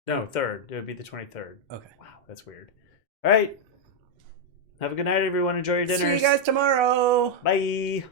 No, 3rd. It would be the 23rd. Okay. Wow, that's weird. All right. Have a good night, everyone. Enjoy your dinners. See you guys tomorrow. Bye.